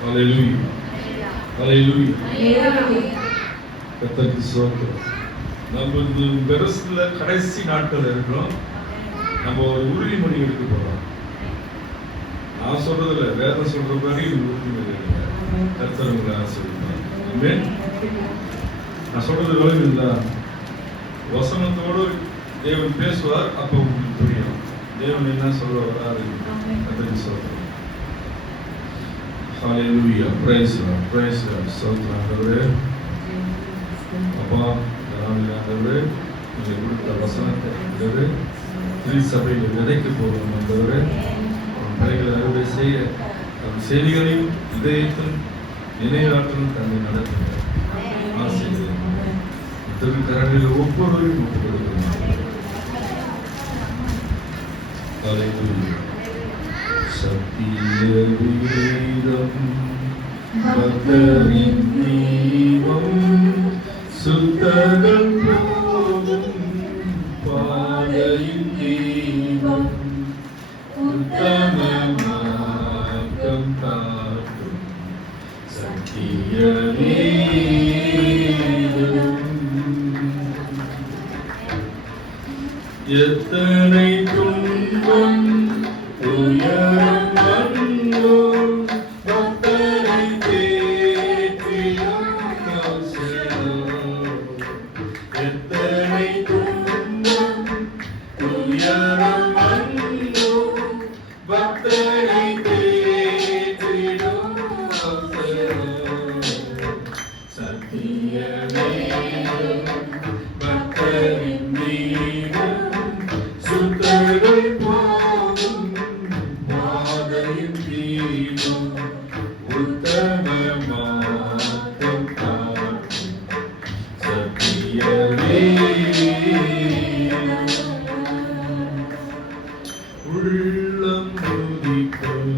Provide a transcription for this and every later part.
ஹalleluya ஹalleluya. கர்த்தருக்கு ஸ்தோத்திரம். நம்ம இந்த வருஷத்துல கடைசி நாட்கள் இருக்கிறோம். நம்ம ஒரு உறுதிமொழி எடுக்க போறோம். நான் சொல்றதுல வேதம் சொல்ற மாதிரி இது உறுதிமொழி எடுங்க. கர்த்தர் உங்களை ஆசீர்வதிப்பார். ஆமென். நான் சொல்றது விளங்குதுங்களா? வசனத்தோடு தேவன் பேசுவார், அப்ப உங்களுக்கு புரியும் தேவன் என்ன சொல்ல வராரு. கர்த்தருக்கு ஸ்தோத்திரம். ஹalleluya. praise God, praise God. ஸ்தோத்திரம் ஆண்டவரே. அப்பா ஆண்டவரே, நீங்க கொடுத்த வசனத்தை ஆண்டவரே திருச்சபையில் விதைக்க போகிறோம் ஆண்டவரே. பிள்ளைகளை அறுவடை செய்ய நம் செய்திகளையும் இதயத்திலும் நினைவாற்றலும் தன்னை நடத்துங்க. ஆசீர்வதிங்க. திருக்கரங்களில் ஒவ்வொருவரையும் ஒப்புக் கொடுக்கிறோம். சத்திய வீரம் பக்தரின் தீபம் சுத்தர்கள் போதும் பாதையின் தீபம் உத்தம மார்க்கம் காட்டும் சத்திய வீரம். எத்தனை துன்பம் உயரம் வந்தோ பக்தரை தேற்றிடும் அவசரம். எத்தனை துன்பம் உயரம் வந்தோ பக்தரை தேற்றிடும் அவசரம். சத்திய வேதம் பக்தரின் தீபம் சுத்தர்கள் போகும் பாதையின் தீபம் உத்தம மார்க்கம் காட்டும் சத்திய வேதம். உள்ளம் உதிக்கும்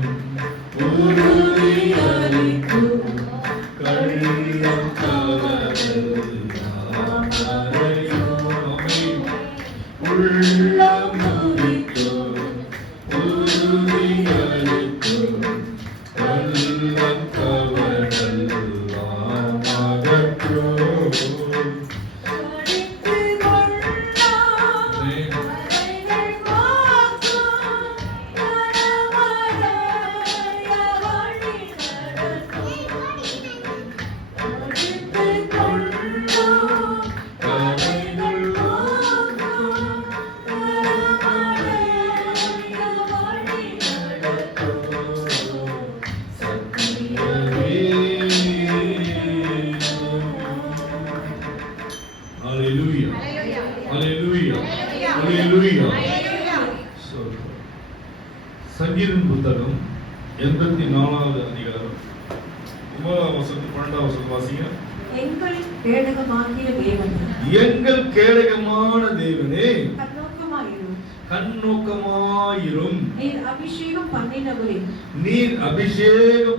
உறுதியளிக்கும் கள்ளம் கவலையும் உள்ளம் உதிக்கும் உறுதியளிக்கும் கள்ளம் கவலையெல்லாம் அகற்றும். Hallelujah. Hallelujah. Hallelujah. சங்கீதம் புத்தகம் 84வது அதிகாரம் 9ஆம் வசனம் 12ஆம் வசனம் வாசிங்க. எங்கள் கேடகமாகிய தேவனே, எங்கள் கேடகமான தேவனே, கண்ணோக்கமாயிரும். நீர் அபிஷேகம்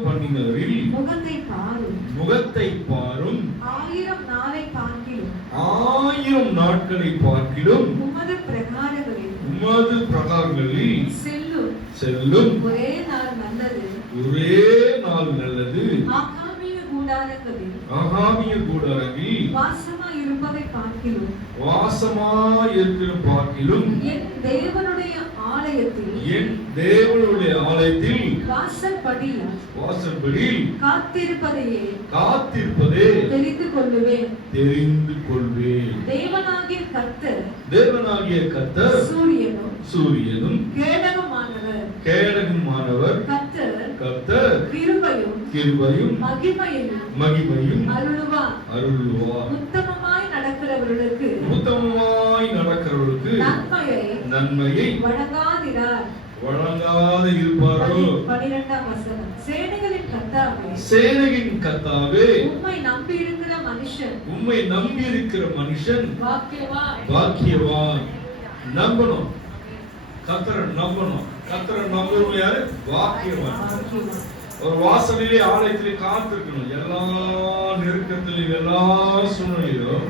பண்ணினவரில் முகத்தை பாரும். 1000 நாளை பார்க்கிலும் 1000 நாட்களை பார்க்கிலும் உமது பிரகாரங்களில் செல்லும் ஒரே நாள் நல்லது. ஆகாமிய கூடாரங்களில் வாசமாயிருக்கிற பார்க்கிலும் என் தேவனுடைய ஆலயத்தில் வாசற்படியில் காத்திருப்பதே தெரிந்து கொள்வேன். தேவனாகிய கர்த்தர் சூரியனும் கேடகமானவர் கர்த்தர் கிருபையும் மகிமையும் அருளுவார். உத்தமமாய் நடக்கிறவர்களுக்கு நன்மையை வழங்காது இருப்பாரோ. 12ஆம் வசனம். சேனையின் கர்த்தாவே, உம்மை நம்பியிருக்கிற மனுஷன் பாக்கியவான். நம்பணும், கர்த்தரை நம்பணும். கர்த்தரை நம்பணும் யாரு? பாக்கியவான். ஒரு வாசலிலே ஆலயத்திலே காத்திருக்கணும். எல்லா நெருக்கத்திலும் எல்லா சூழ்நிலையிலும்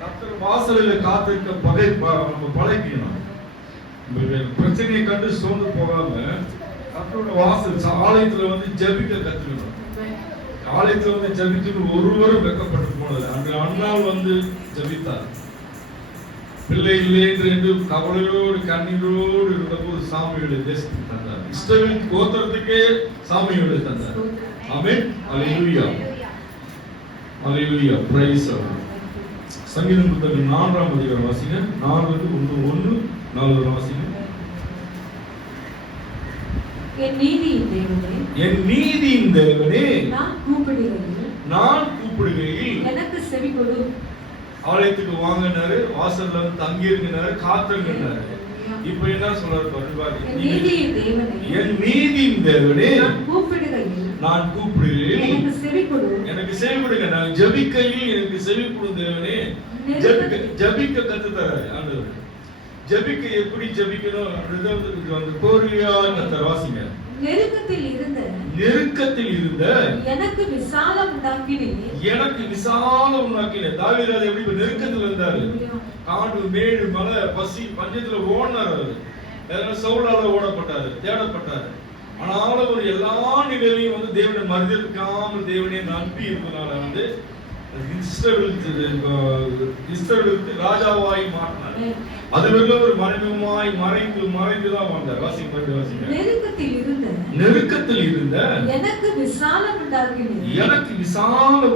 கர்த்தர் வாசலிலே காத்திருக்க நம்ம பழகிக்கணும். பிரச்சனையை கண்டு சோர்ந்து போகாம கர்த்தருடைய வாசல் ஆலயத்துல வந்து ஜெபிக்க கத்துக்கணும். ஆலயத்துல வந்து ஜெபிக்கணும் ஒருவரும் வெட்கப்பட்டு போனது. அன்று அண்ணால் வந்து ஜெபித்தார். பிள்ளை இல்லை என்று கவலையோடு கண்ணீரோடு இருந்தபோது சாமிகளை தேசத்துக்கு தந்தார். இஸ்ரவேல் கோத்திரத்துக்கே சாமிகளை தந்தார். ஆமென். அல்லேலூயா. அல்லேலூயா. Praise the lord. சங்கீதம் புத்தகம் 4ஆம் அதிகாரம் வாசிங்க. 4:1 வாசிங்க. என் நீதியின் தேவனே, என் நீதியின் தேவனே, நான் கூப்பிடுகையில் எனக்கு செவி கொடு. ஆலயத்துக்கு வாங்கினாரு, வாசல்ல வந்து தங்கி இருக்கினாரு, காத்துருங்கினாரு. இப்ப என்ன சொல்றாரு பாருங்க. என் நீதியின் தேவனே, என் நீதியின் தேவனே, நான் கூப்பிடுகையில் எனக்கு செவி கொடு. எனக்கு செவி கொடுங்க. நான் ஜெபிக்கையில் எனக்கு செவி கொடு தேவனே. ஜெபிக்க கத்து தராரு ஆண்டவர். ஜெபிக்க எப்படி ஜெபிக்கணும் அப்படின்றது அந்த கோரியா கத்தர் வாசிங்க. நெருக்கத்தில் இருந்த எனக்கு விசாலம் உண்டாக்கினே. தாவீது எப்படி நெருக்கத்தில் இருந்தாரு. காடு மேடு மலை பசி பஞ்சத்துல ஓடினார். அவரு சவுலால ஓடப்பட்டாரு, தேடப்பட்டாரு. ஆனாலும் ஒரு எல்லா நிலையிலையும் வந்து தேவனை மறுதலிக்காமல் தேவனை நம்பி இருந்தனால வந்து இஸ்ரவேலுக்கு ராஜாவாய் மாற்றினார். அதுவரை ஒரு மறைமுகமாய் மறைந்துதான் வந்தார். வாசிங்க. நெருக்கத்தில் இருந்த எனக்கு விசாலம்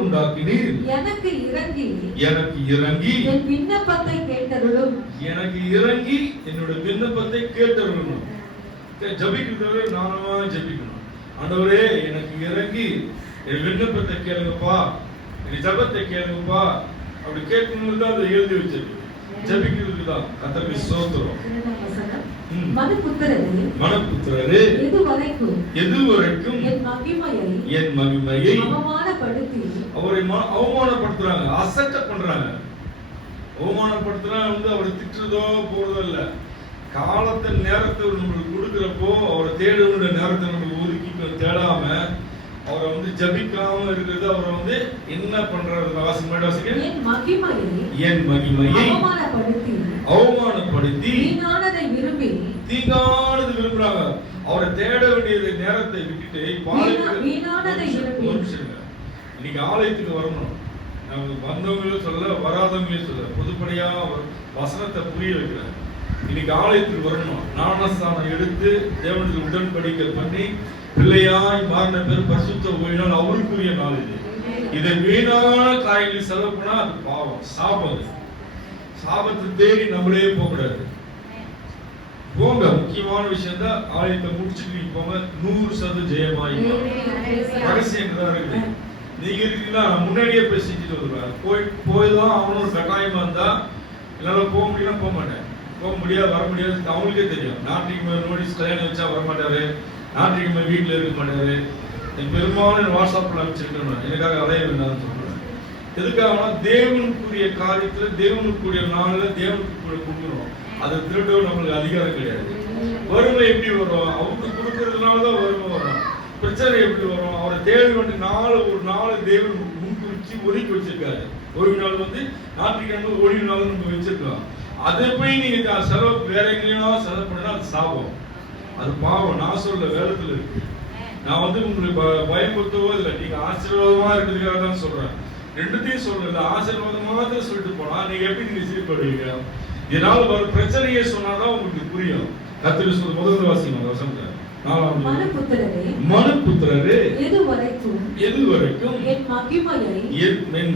உண்டாக்கினீர். எனக்கு இறங்கி என் விண்ணப்பத்தை கேட்டருளும். எனக்கு இறங்கி என்னோட விண்ணப்பத்தை கேட்டருளும். ஜெபிக்கிறதே நானமா ஜெபிக்கணும். ஆண்டவரே எனக்கு இறங்கி என் விண்ணப்பத்தை கேளுங்கப்பா, என் ஜெபத்தை கேளுங்கப்பா. அப்படி கேட்கும்போது தான் அதை எழுதி வச்சிருக்கு. ஜெபிக்கிறதுக்கு தான். கர்த்தருக்கு ஸ்தோத்திரம். மனப்புத்திரரே, எதுவரைக்கும் என் மகிமையை அவரை அவமானப்படுத்துறாங்க, அசட்டை பண்றாங்க. அவமானப்படுத்துறாங்க வந்து அவரை திட்டுறதோ போறதோ இல்ல. காலத்தை நேரத்தை நம்மளுக்கு கொடுக்கிறப்போ அவரை தேடுகிற நேரத்தை நம்ம ஒதுக்கி தேடாம அவரை வந்து ஜபிக்காம இருக்கிறது. அவரை வந்து என்ன பண்றாரு? வாசிக்க என் மகிமையை அவமானப்படுத்தி தீங்கானது விரும்புறாங்க. அவரை தேட வேண்டிய நேரத்தை விட்டுட்டு இன்னைக்கு ஆலயத்துக்கு வரணும். வந்தவங்களும் சொல்ல, வராதவங்களையும் சொல்ல, பொதுப்படையா வசனத்தை புரிய வைக்கிறார். இன்னைக்கு ஆலயத்துக்கு வரணும். ஞானஸ்தானம் எடுத்து தேவனுக்கு உடன்படிக்கை பண்ணி பிள்ளையாய் மாறின பேர் பரிசுத்த ஓய்வினால் அவருக்குரிய நாள் இது. இதை வீணான காய்கறி செலவு பண்ணா அது பாவம், சாபம். அது சாபத்தை தேடி நம்மளே போகக்கூடாது. போங்க, முக்கியமான விஷயம் தான். ஆலயத்தை முடிச்சுட்டு நீங்க போங்க, 100% ஜெயமாயி. ரகசியம் தான் இருக்குது. நீங்க இருக்கீங்கன்னா முன்னாடியே பேசிட்டு வருவார். போய் தான் அவனோட கட்டாயமா இருந்தா என்னால போக முடியும்னா போக மாட்டேன். போக முடியாது, வர முடியாது, அவங்களுக்கே தெரியும். ஞாயிற்றுக்கிழமை நோட்டீஸ் கல்யாணம் வச்சா வர மாட்டாரு, ஞாயிற்றுக்கிழமை வீட்டில் இருக்க மாட்டாரு. பெரும்பாலும் வாட்ஸ்அப்ல அனுப்பிச்சிருக்கணும், எனக்காக அலைய வேண்டாம்னு சொல்றேன். எதுக்காகனா தேவனுக்குரிய காரியத்துல தேவனுக்குரிய நாள்ல தேவனுக்கு கொடுக்கணும். அதை திருடவும் நம்மளுக்கு அதிகாரம் கிடையாது. வறுமை எப்படி வரும்? அவருக்கு கொடுக்கறதுனாலதான் வறுமை வரும். பிரச்சனை எப்படி வரும்? அவரை தேடி வந்து ஒரு நாள் தேவன் முன்குறிச்சு ஒதுக்கி வச்சிருக்காரு. ஓய்வு நாள் வந்து ஞாயிற்றுக்கிழமை ஓய்வு நாள் நம்ம வச்சிருக்கலாம். அதை போய் நீங்க செலவு வேற எங்கேயா செலவு பண்ணா அது சாபம், அது பாவம். நான் சொல்ல வேதத்துல இருக்கு. நான் வந்து உங்களுக்கு பயன்படுத்தவோ இல்லை, நீங்க ஆசீர்வாதமா இருக்கிறதுக்காக தான் சொல்றேன். ரெண்டுத்தையும் சொல்றேன். ஆசீர்வாதமா தான் சொல்லிட்டு போனா நீங்க எப்படி நீங்க சீர்படுவீங்க? இதனால வர பிரச்சனையை சொன்னாதான் உங்களுக்கு புரியும். கர்த்தர் சொல்ற முதல் வாசிங்க வசனத்தை. மனுபுத்திரரே, எதுவரைக்கும் என்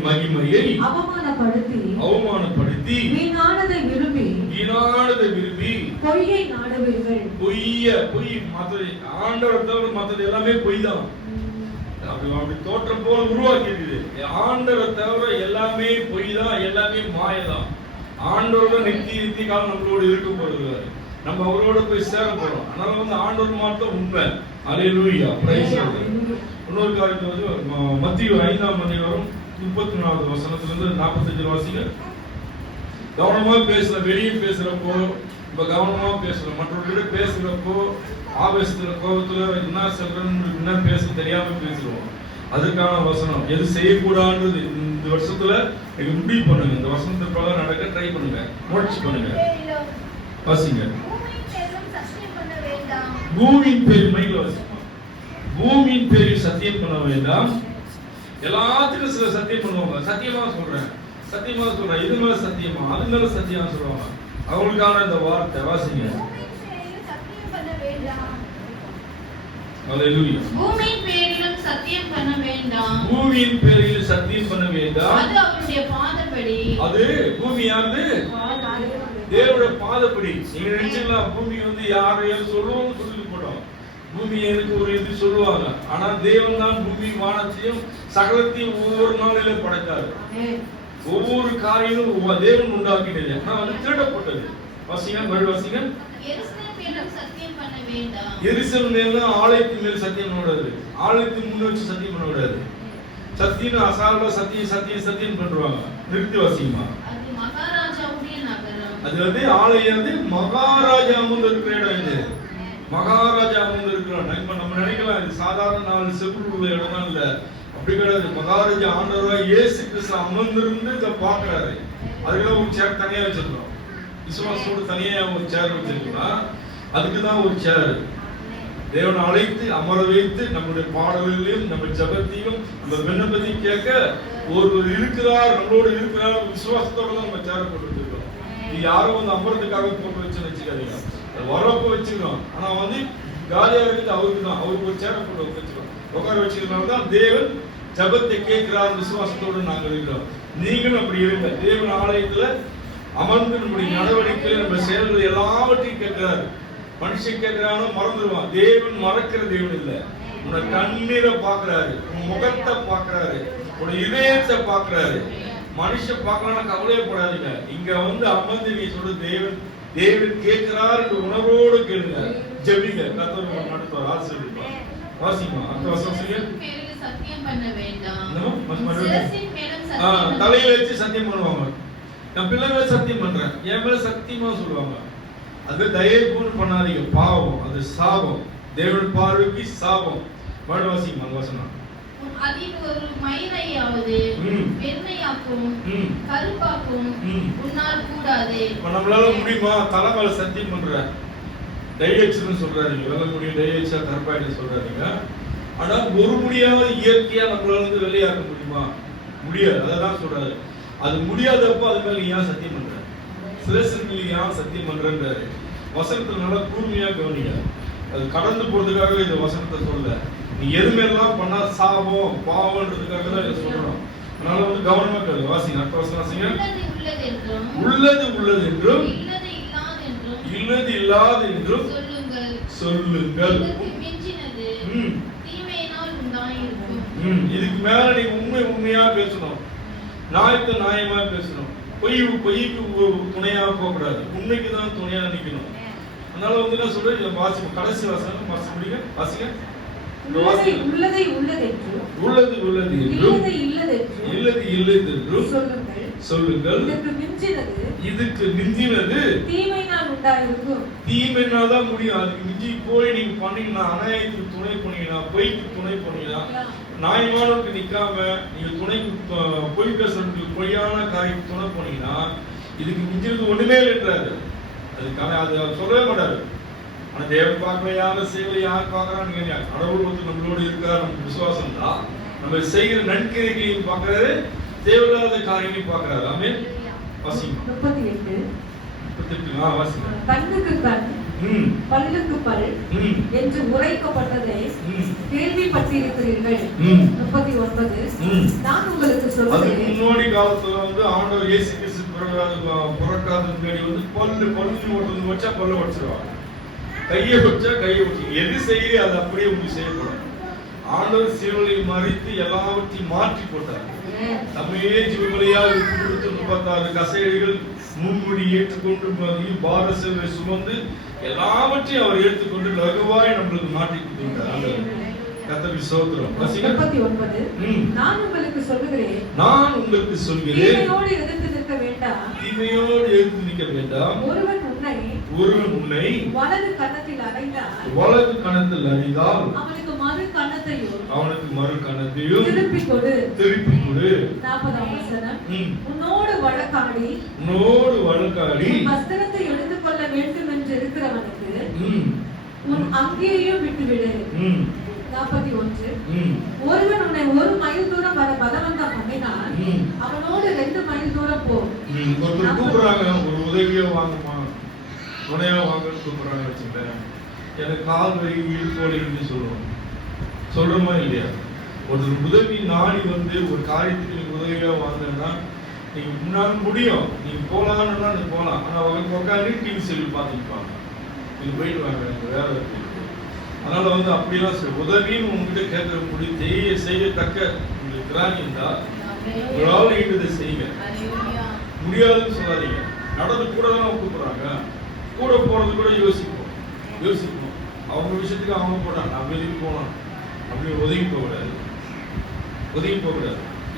மகிமையை அவமானப்படுத்தி வீணானதை விரும்பி பொய்யை நாடுவீர்கள். பொய் மற்றது ஆண்டவரை தவிர மற்றது எல்லாமே பொய் தான். அப்படி தோற்றம் போல உருவாக்கி இருக்குது. ஆண்டவரை தவிர எல்லாமே பொய் தான், எல்லாமே மாயதான். ஆண்டவரோட நித்தி காலம் நம்மளோட இருக்க போறது. நம்ம அவரோட போய் சேர போறோம். அதனால வந்து ஆண்டவர் மட்டும் உண்மை. அல்லேலூயா, பிரைஸ் தி லார்ட். இன்னொரு காரியத்தை வந்து மத்தேயு 5ஆம் அதிகாரம் 34வது வசனத்திலிருந்து 45 வாசிங்க. கவனமா பேசுற, வெளியே பேசுறப்போ இப்ப கவனமா பேசணும். மற்றவர்கிட்ட பேசுறப்போ ஆவேசத்துல கோபத்துல என்ன சொல்றன்னு என்ன பேச தெரியாம பேசுறோம். அதுக்கான வசனம் எது செய்யக்கூடாதுன்றது இந்த வருஷத்துல நீங்க முடிவு பண்ணுங்க. இந்த வசனத்தை பிரகாரம் நடக்க ட்ரை பண்ணுங்க, முயற்சி பண்ணுங்க. வாசிங்க. பூமியின் பேரில் மைக்கில் வாசிப்போம். பூமியின் பேரில் சத்தியம் பண்ண வேண்டாம். எல்லாத்துக்கும் சில சத்தியம் பண்ணுவாங்க. சத்தியமா சொல்றேன், சத்தியமா சொல்றேன், இது மேல சத்தியமா, அது மேல சத்தியமா சொல்லுவாங்க. அவங்களுக்கான இந்த வார்த்தை வாசிங்க. ஹல்லேலூயா. பூமியின் பேரிலும் சத்தியம் பண்ண வேண்டாம். பூமியின் பேரில் சத்தியம் பண்ண வேண்டாம். அது அவருடைய பாதப்படி. அது பூமி யாரு? தேவனுடைய பாதப்படி. நீங்க நினைச்சீங்களா பூமி வந்து யாரையும் சொல்லுவோம்னு சொல்லிட்டு போட்டோம். பூமி எனக்கு ஒரு இது சொல்லுவாங்க. ஆனா தேவன் தான் பூமி வானத்தையும் சகலத்தையும் ஒவ்வொரு நாளிலே படைத்தார். ஒவ்வொரு காரியமும் தேவன் உண்டாக்கினது. ஆனா அது திருடப்பட்டது. வாசிங்க, மறு வாசிங்க. எருசலேம் மேலும் சத்தியம் பண்ண வேண்டாம். எருசலேம் மேல ஆலயத்தின் மேல் சத்தியம் பண்ண கூடாது. ஆலயத்தின் முன்ன வச்சு சத்தியம் பண்ண கூடாது. சத்தியம் அசால்ட்டா சத்தியம் சத்தியம் சத்தியம் பண்றாங்க. நிறுத்தி வாசிங்கம்மா. அது மகாராஜாவுடைய நகரம். அது வந்து ஆலயம் வந்து மகாராஜா முன் இருக்கிற இடம். இது மகாராஜா முன் இருக்கிறோம். நம்ம நினைக்கலாம் இது சாதாரண நாள் செப்புள்ள இடம் இல்ல. அப்படி கிடையாது. மகாராஜா ஆண்டவராய் இயேசு கிறிஸ்து அமர்ந்திருந்து இதை பார்க்கிறாரு. அதுல ஒரு சேர் தனியா வச்சிருக்கோம். விசுவாசத்தோடு தனியா ஒரு சேர் வச்சிருக்கோம். அதுக்கு தான் ஒரு சேர். தேவனை அழைத்து அமர வைத்து நம்முடைய பாடல்களையும் நம்ம ஜபத்தையும் நம்ம விண்ணப்பத்தையும் கேட்க ஒருவர் இருக்கிறார், நம்மளோட இருக்கிறார். விசுவாசத்தோட தான் நம்ம சேர் போட்டு வச்சிருக்கோம். இது யாரும் வந்து அமரத்துக்காக போட்டு வச்சுன்னு வச்சுக்காதீங்க. வரப்ப வச்சுக்கிறோம். ஆனா வந்து காலியா இருக்குது அவருக்கு தான். அவருக்கு ஒரு சேரை போட்டு வச்சுக்கிறோம். உட்கார வச்சுக்கிறதுனால தான் தேவன் ஜபத்தை கேட்கிறார். விசுவாசத்தோடு நாங்கள் இருக்கிறோம். நீங்களும் அப்படி இருங்க. தேவன் ஆலயத்துல அமர்ந்து நம்முடைய நடவடிக்கை நம்ம செயல்கள் எல்லாவற்றையும் கேட்கிறாரு. மனுஷன் கேட்கிறானோ மறந்துடுவான். தேவன் மறக்கிற தேவன் இல்லை. உன்னை கண்ணீரை பார்க்கிறாரு, உன் முகத்தை பார்க்கிறாரு, உன் இதயத்தை பார்க்கிறாரு. மனுஷன் பார்க்கலாம்னா கவலையப்படாதீங்க. இங்க வந்து அமர்ந்து நீ சொல்லு தேவன் தேவன் கேட்கிறார் என்று உணர்வோடு கேளுங்க. ஜெபிங்க. கர்த்தர் நடத்துவார், ஆசீர்வதிப்பார். வாசிமா அடுத்த வசனம் சொல்லுங்க. பேரில் சத்தியம் பண்ண வேண்டாம். சிரசின் மேலும் சத்தியம் தலையில வச்சு சத்தியம் பண்ணுவாங்க. நான் பிள்ளைகளை சத்தியம் பண்றேன், என் மேல சத்தியமா சொல்லுவாங்க. அது தயவு பண்ணாதீங்க. பாவம், அது சாபம். தேவன் பார்வைக்கு சாபம். வாசிங்க வசனம். அதில் ஒரு மயிரையாவது வெண்மையாக்கும் கருப்பாக்கும் உன்னால் கூடாது. நம்மளால முடியுமா? தலைமையில சத்தியம் பண்ற டைஎக்ஸ்னு சொல்றாரு. வெள்ள முடியும் டைஎக்ஸா கருப்பாயிட்டு சொல்றாருங்க. ஆனா ஒரு முடியாத இயற்கையா நம்மளால வந்து வெளியாக்க முடியுமா? முடியாது. அதான் சொல்றாரு. அது முடியாதப்போ அது மேல ஏன் சத்தியம் பண்ற? சிரசின் ஏன் சத்தியம் பண்றன்றாரு. வசனத்தை நல்லா கூர்மையா கவனிங்க. அது கடந்து போறதுக்காக இந்த வசனத்தை சொல்ல. நீ எதுமேலாம் பண்ணா சாபம் பாவம்ன்றதுக்காக தான் இதை சொல்றோம். அதனால வந்து கவனமா கேளு. வாசிங்க அடுத்த வசனம் வாசிங்க. உள்ளது உள்ளது என்றும் இல்லது இல்லாது என்றும் சொல்லுங்கள். இதுக்கு மேல நீ உண்மையா பேசணும். நியாயத்தை நியாயமா பேசணும். பொய்க்கு துணையா போக கூடாது. உண்மைக்கு தான் துணையா நிக்கணும். அதனால வந்து என்ன சொல்றேன், இதை வாசிங்க. கடைசி வசனம் வாசி முடியுங்க. வாசிங்க. உள்ளதை உள்ளது என்றும் உள்ளது உள்ளது என்றும் இல்லது இல்லது என்றும் சொல்லுங்கள். இதுக்கு மிஞ்சினது தீமையினால் உண்டாயிருக்கும். தீமையினால் தான் முடியும். அதுக்கு மிஞ்சி போய் நீங்க பண்ணீங்கன்னா, அநியாயத்துக்கு துணை பண்ணீங்கன்னா, பொய்க்கு துணை பண்ணீங்கன்னா, நியாயமானவருக்கு நிக்காம நீங்க துணைக்கு பொய் பேசுறதுக்கு பொய்யான காரியத்துக்கு துணை பண்ணீங்கன்னா, இதுக்கு மிஞ்சினது ஒண்ணுமே இல்லைன்றாரு. அதுக்கான அது சொல்லவே மாட்டாரு. ஆனா தேவன் பார்க்கல, யாரும் செய்யல, யார் பார்க்கறான்னு கடவுள் வந்து நம்மளோடு இருக்கிறார். நமக்கு விசுவாசம் தான். நம்ம செய்கிற நன்கிரைகளையும் பார்க்கறாரு, தேவையில்லாத காரியங்களையும் பார்க்கறாரு. ஆமென். வாசிங்க. 38 வாசிங்க. கண்ணுக்கு கண் பல்லுக்கு பல் என்று உரைக்கப்பட்டதை கேள்விப்பட்டிருக்கிறீர்கள். 39 நான் உங்களுக்கு சொல்கிறேன். முன்னோடி காலத்துல வந்து ஆண்டவர் இயேசு கிறிஸ்து பிறக்காத முன்னாடி வந்து பல்லு ஒருத்தர் வச்சா பல்ல வச்சிருவாங்க. கையை வச்சா கையை வச்சு எது செய்ய அது அப்படியே உங்களுக்கு செய்யப்படும். ஆண்டவர் சிலுவையில் மறித்து எல்லாவற்றையும் மாற்றி போட்டார். நம்மையே ஜீவபலியாக கொடுத்து 36 கசையடிகள் முன்முடி ஏற்றுக்கொண்டு பார சிலுவை சுமந்து எல்லாவற்றையும் அவர் ஏற்றுக்கொண்டு லகுவாய் நம்மளுக்கு மாற்றி கொடுத்துட்டார். ஆண்டவர் கர்த்தருக்கு ஸ்தோத்திரம். 39 நான் உங்களுக்கு சொல்கிறேன். தீமையோடு எதிர்த்து நிற்க வேண்டாம். ஒருவன் உன்னை வலது கன்னத்தில் அறைந்தால் அவனுக்கு மறு கன்னத்தையும் திருப்பிக் கொடு. 40ஆம் வசனம். உன்னோடு வழக்காடி வஸ்திரத்தை எடுத்துக்கொள்ள வேண்டும் என்று இருக்கிறவனுக்கு உன் அங்கேயும் விட்டுவிடு. 41 ஒருவன் உன்னை 1 மைல் தூரம் வர பலவந்தம் பண்ணினான், அவனோடு 2 மைல் தூரம் போ. ஒருத்தர் கூப்பிடுறாங்க, ஒரு உதவியோ வாங்கம்மா, துணையா வாங்கன்னு கூப்பிடுறாங்க வச்சுட்டேன். எனக்கு கால் வலி இடுப்பு வலின்னு சொல்றோமா இல்லையா? ஒரு உதவி நாடி வந்து ஒரு காரியத்துக்கு நீங்க உதவியா வாங்கினா நீங்க முன்னாடி முடியும், நீங்க போலான்னா நீங்க போலாம். ஆனா அவங்க உட்காந்து டிவி சீரியல் பார்த்துப்பாங்க, நீங்க போயிட்டு வாங்க, எனக்கு வேலை இருக்கு. அதனால வந்து அப்படிலாம் உதவின்னு உங்ககிட்ட கேட்க முடியும் செய்யத்தக்க உங்களுக்கு திராணி இருந்தா உங்களால் ஈடுதை செய்யுங்க. முடியாதுன்னு சொல்லாதீங்க. நடந்து கூட தான் கூப்பிடுறாங்க, கூட போறது கூட யோசிக்கணும். அவங்க விஷயத்துக்கு அவங்க போட்டாங்க, நம்ம எதுக்கு போனோம் அப்படி ஒதுங்கி போகக்கூடாது.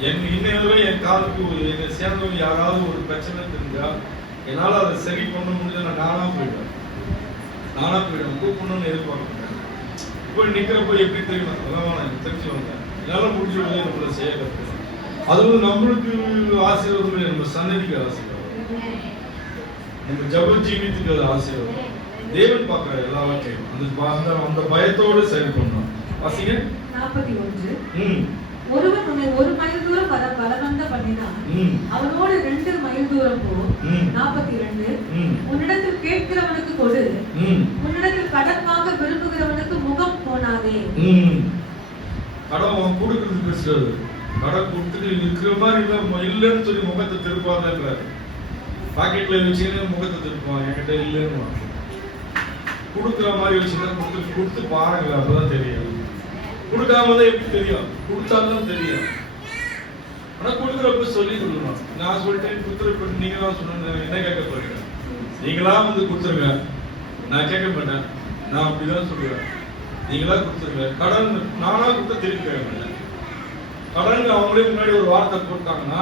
இன்னும் என் காலுக்கு என்னை சேர்ந்தவங்க யாராவது ஒரு பிரச்சனை தெரிஞ்சா என்னால் அதை சரி பண்ண முடிஞ்சா நான் நானா போயிடுவேன். கூப்பிடணும்னு எதிர்பார்க்க போய் நிற்கிறப்போ எப்படி தெரியும்? அதெல்லாம் எனக்கு தெரிஞ்சு வந்தேன். என்னால் முடிஞ்ச உதவி நம்மளை செய்ய கற்றுக்கணும். அது வந்து நம்மளுக்கு ஆசீர்வாதம், நம்ம சன்னதிக்கு ஆசீர்வாதம், நம்ம ஜப ஜீவித்துக்கு அது ஆசீர்வாதம். தேவன் பார்க்குற எல்லாவற்றையும் அந்த பயத்தோடு சரி பண்ணணும். வாசிங்க 41 ஒருவன் உன்னை 1 மைல் தூரம் வர பலவந்தம் பண்ணினான், அவனோடு 2 மைல் தூரம் போ. 42 உன்னிடத்தில் கேட்கிறவனுக்கு கொடு, உன்னிடத்தில் கடன் வாங்க விரும்புகிறவனுக்கு முகம் போனாதே. கடன் கொடுக்கறது பேசுறது, கடன் கொடுத்துட்டு இருக்கிற மாதிரி இல்லைன்னு சொல்லி முகத்தை திருப்பாதன்றாரு. பாக்கெட்ல வச்சுன்னு முகத்தை திருப்பான், என்கிட்ட இல்லைன்னு கொடுக்குற மாதிரி வச்சுன்னா கொடுத்து பாருங்களா, அப்பதான் தெரியும். கொடுக்காம தான் எப்படி தெரியும்? கொடுத்தாதான் தெரியும். ஆனா கொடுக்குறப்ப சொல்லி கொடுக்கணும். நான் சொல்லிட்டேன் கொடுத்துருப்ப நீங்க தான் சொன்ன, என்ன கேட்க போறீங்க? நீங்களா வந்து கொடுத்துருங்க, நான் கேட்க மாட்டேன். நான் அப்படிதான் சொல்லுவேன், நீங்களா கொடுத்துருங்க. கடன் நானா கொடுத்தா திருப்பி கேட்க மாட்டேன். கடன் அவங்களே முன்னாடி ஒரு வார்த்தை போட்டாங்கன்னா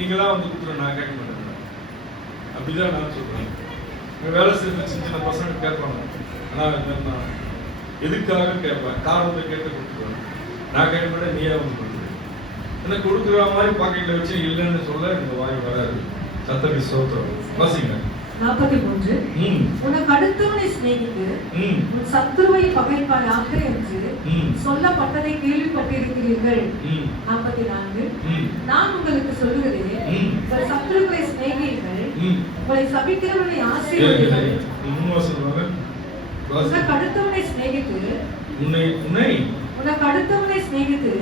நீங்களா வந்து கொடுத்துருங்க, நான் கேட்க மாட்டேன். அப்படிதான் நான் சொல்றேன். வேலை செய்ய சின்ன பசங்க கேட்பாங்க, ஆனா எதுக்காக கேட்பேன், காரணத்தை கேட்டு கொடுத்துருவேன். நான் கேட்க மாட்டேன், நீயா வந்து கொடுத்துருவேன். ஏன்னா கொடுக்குற மாதிரி பாக்கெட்ல வச்சு இல்லைன்னு சொல்ல எனக்கு வாய் வராது. சத்தடி சோத்திரம். வாசிங்க 43 உனக்கு அடுத்தவனை சிநேகித்து உன் சத்துருவை பகைப்பாயாக என்று சொல்லப்பட்டதை கேள்விப்பட்டிருக்கிறீர்கள். 44 நான் உங்களுக்கு சொல்லுகிறேன், உங்கள் சத்துருக்களை சிநேகியுங்கள், உங்களை சபிக்கிறவனை ஆசீர்வதியுங்கள். உனக்கு அடுத்தவனை சிநேகித்து உனக்கு அடுத்தவனை சிநேகித்து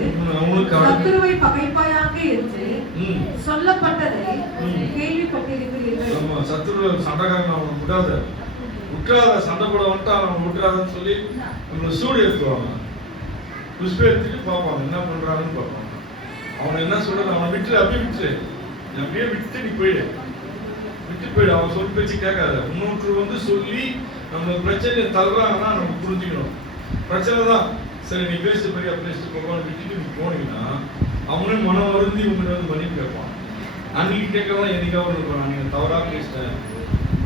சத்துருவை பகைப்பாயாக என்று சொல்லப்பட்டதை கேள்விப்பட்டிருக்கிறீர்கள். ஆமா, சத்துரு சண்டைக்காரன் அவனை விட்டுறாத, சண்டை போட வந்துட்டா அவன் விட்டுறாதன்னு சொல்லி நம்மளை சூடு எடுத்துவாங்க. புஷ்ப எடுத்துட்டு பார்ப்பாங்க என்ன பண்றாங்கன்னு பார்ப்பாங்க. அவனை என்ன சொல்றது, அவனை விட்டு அப்படியே விட்டு நீ போயிடு. அவன் சொல் பேச்சு கேட்காத. இன்னொன்று வந்து சொல்லி நம்ம பிரச்சனையை தள்ளுறாங்கன்னா நம்ம புரிஞ்சுக்கணும். பிரச்சனை தான் சரி, நீ பேசிட்டு போய் பேசிட்டு போகணும் விட்டுட்டு நீ போனீங்கன்னா அவனே மனம் வருந்தி உங்கள்கிட்ட வந்து மன்னிப்பு கேட்பான். அன்னைக்கு கேட்கலாம், என்னைக்காவது இருப்பான், நீங்க தவறா பேசிட்டேன்,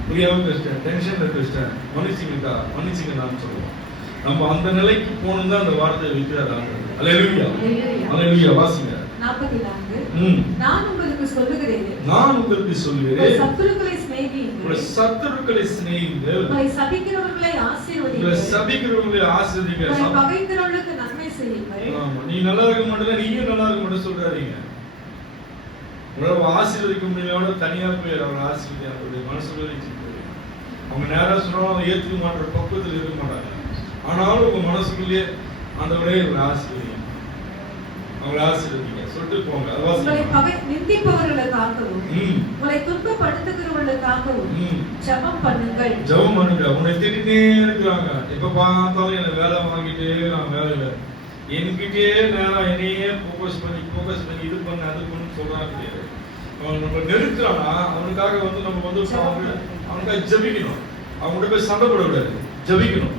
புரியாம பேசிட்டேன், டென்ஷன்ல பேசிட்டேன், மன்னிச்சிங்கன்னு சொல்லுவோம். நம்ம அந்த நிலைக்கு போகணும் தான் அந்த வார்த்தையை வைக்கிறார். அல்லேலூயா, அல்லேலூயா. வாசிங்க 44 நான் உங்களுக்கு சொல்லுகிறேன், சத்துருக்களை சிநேகியுங்கள், உங்களை சபிக்கிறவர்களை ஆசீர்வதியுங்கள், பகைக்கிறவர்களுக்கு நன்மை செய்யுங்கள். ஆமா, நீ நல்லா இருக்க மாட்டேங்க, நீயும் நல்லா இருக்க மாட்டே சொல்றாதீங்க. உங்களை ஆசீர்வதிக்க முடியாத தனியா போய் அவங்களை ஆசீர்வதி அவருடைய மனசுல வச்சுட்டு அவங்க நேரம் சொன்னாலும் அவங்க ஏற்றுக்க மாட்ட பக்குவத்தில் இருக்க மாட்டாங்க. ஆனாலும் உங்க மனசுக்குள்ளேயே ஆண்டவரே இவங்களை ஆசீர்வதிங்க, அவங்களை ஆசீர்வதிங்க சொல்லிட்டு போங்க. உங்களை நிந்திப்பவர்களுக்காகவும் உங்களை துன்பப்படுத்துகிறவர்களுக்காகவும் ஜெபம் பண்ணுங்கள். உன்னை திட்டினே இருக்கிறாங்க, எப்ப பார்த்தாலும் என்ன வேலை வாங்கிட்டே நான் வேலையில என்கிட்டயே நேரம் என்னையே போக்கஸ் பண்ணி இது பண்ண அது பண்ணு சொல்றாங்க. அவன் நம்ம நெருக்கிறானா அவனுக்காக வந்து நம்ம வந்து அவனுக்காக ஜபிக்கணும். அவங்கள்ட்ட போய் சண்டை போடக்கூடாது, ஜபிக்கணும்.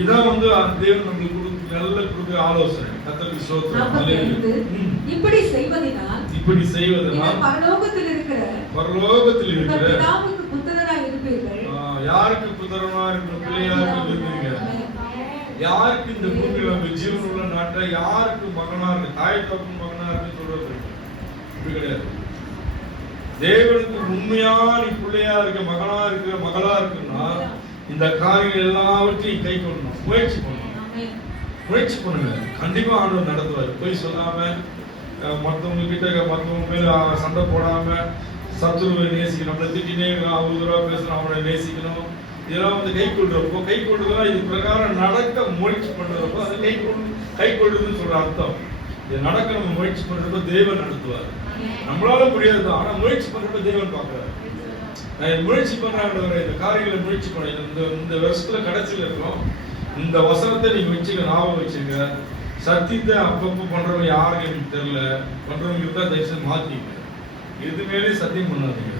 இதான் வந்து தேவன் நம்மளுக்கு நல்ல கொடுக்குற ஆலோசனை. கர்த்தருக்கு ஸ்தோத்திரம். இப்படி செய்வதனால் பரலோகத்தில் இருக்கிற பிதாவுக்கு புத்திரராய் இருப்பீர்கள். யாருக்கு புத்திரனா இருக்கணும்? பிள்ளையாருக்கு இருப்பீங்க. யாருக்கு இந்த பூமியில ஜீவன் உள்ள நாட்டை யாருக்கு மகனா இருக்கு, தாய் தகப்பன் மகனா இருக்கு சொல்றது இப்படி கிடையாது. தேவனுக்கு உண்மையா நீ பிள்ளையா இருக்க, மகனா இருக்கிற, மகளா இருக்குன்னா இந்த காரியங்கள் எல்லாவற்றையும் கை கொள்ளணும், முயற்சி பண்ணணும். முயற்சி பண்ணுங்க, கண்டிப்பா ஆண்டவர் நடத்துவார். போய் சொல்லாம, மற்றவங்க கிட்ட மற்றவங்க மேல சண்டை போடாம, சத்துருவை நேசிக்கணும். நம்மளை திட்டினே அவ்வளவு தூரம் பேசணும், அவனை நேசிக்கணும். இதெல்லாம் வந்து கை கொள்றப்போ, கை கொள்றதுனா இது பிரகாரம் நடக்க முயற்சி பண்றப்போ அது கை கொள்றதுன்னு சொல்ற அர்த்தம். இது நடக்க நம்ம முயற்சி பண்றப்ப தேவன் நடத்துவார். நம்மளால முடியாது, ஆனா முயற்சி பண்றப்ப தேவன் பார்க்கிறார். நான் முயற்சி பண்றேன், இந்த காரியங்களை முயற்சி பண்ண இந்த வருஷத்துல கடைசியில் இருக்கிறோம். இந்த வசனத்தை நீங்க வச்சுக்க, ஞாபகம் வச்சுங்க. சத்தியத்தை அப்பப்போ பண்றவங்க யாருக்கு எனக்கு தெரியல, பண்றவங்க இருந்தா தயவுசெய்து மாத்திங்க. எதுவுமே சத்தியம் பண்ணாதீங்க.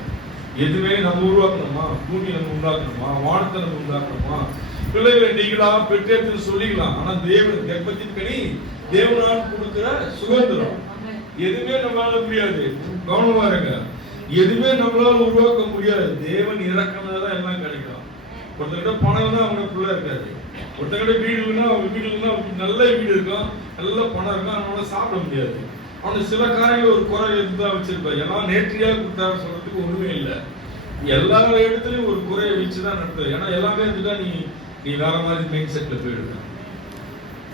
எதுவுமே நம்ம உருவாக்கணுமா, பூமி நம்ம உண்டாக்கணுமா, வானத்தை நம்ம உண்டாக்கணுமா, பிள்ளைகளை நீங்களா பெற்றேன்னு சொல்லிக்கலாம். ஆனா தேவன் கர்ப்பத்தின் கனி தேவனால் கொடுக்கிற சுதந்திரம். எதுவுமே நம்மளால முடியாது, கவனமா இருங்க. எதுவுமே நம்மளால உருவாக்க முடியாது. தேவன் இறக்கம்தான் எல்லாம் கிடைக்கும். ஒருத்தர்கிட்ட பணம் தான் அவங்க பிள்ளை இருக்காது. ஒருத்தர்கிட்ட வீடு இல்லைன்னா அவங்க வீடு இல்லைன்னா நல்ல வீடு இருக்கும், நல்ல பணம் இருக்கும், அவனால சாப்பிட முடியாது. அவனுக்கு சில காரியங்கள் ஒரு குறை இருந்தா வச்சிருப்பாரு. எல்லாம் நேர்த்தியா கொடுத்தாரு சொல்றதுக்கு ஒண்ணுமே இல்லை. எல்லா இடத்துலயும் ஒரு குறையை வச்சுதான் நடத்துது. ஏன்னா எல்லாமே இருந்துட்டா நீ வேற மாதிரி மைண்ட் செட்ல போயிடுங்க.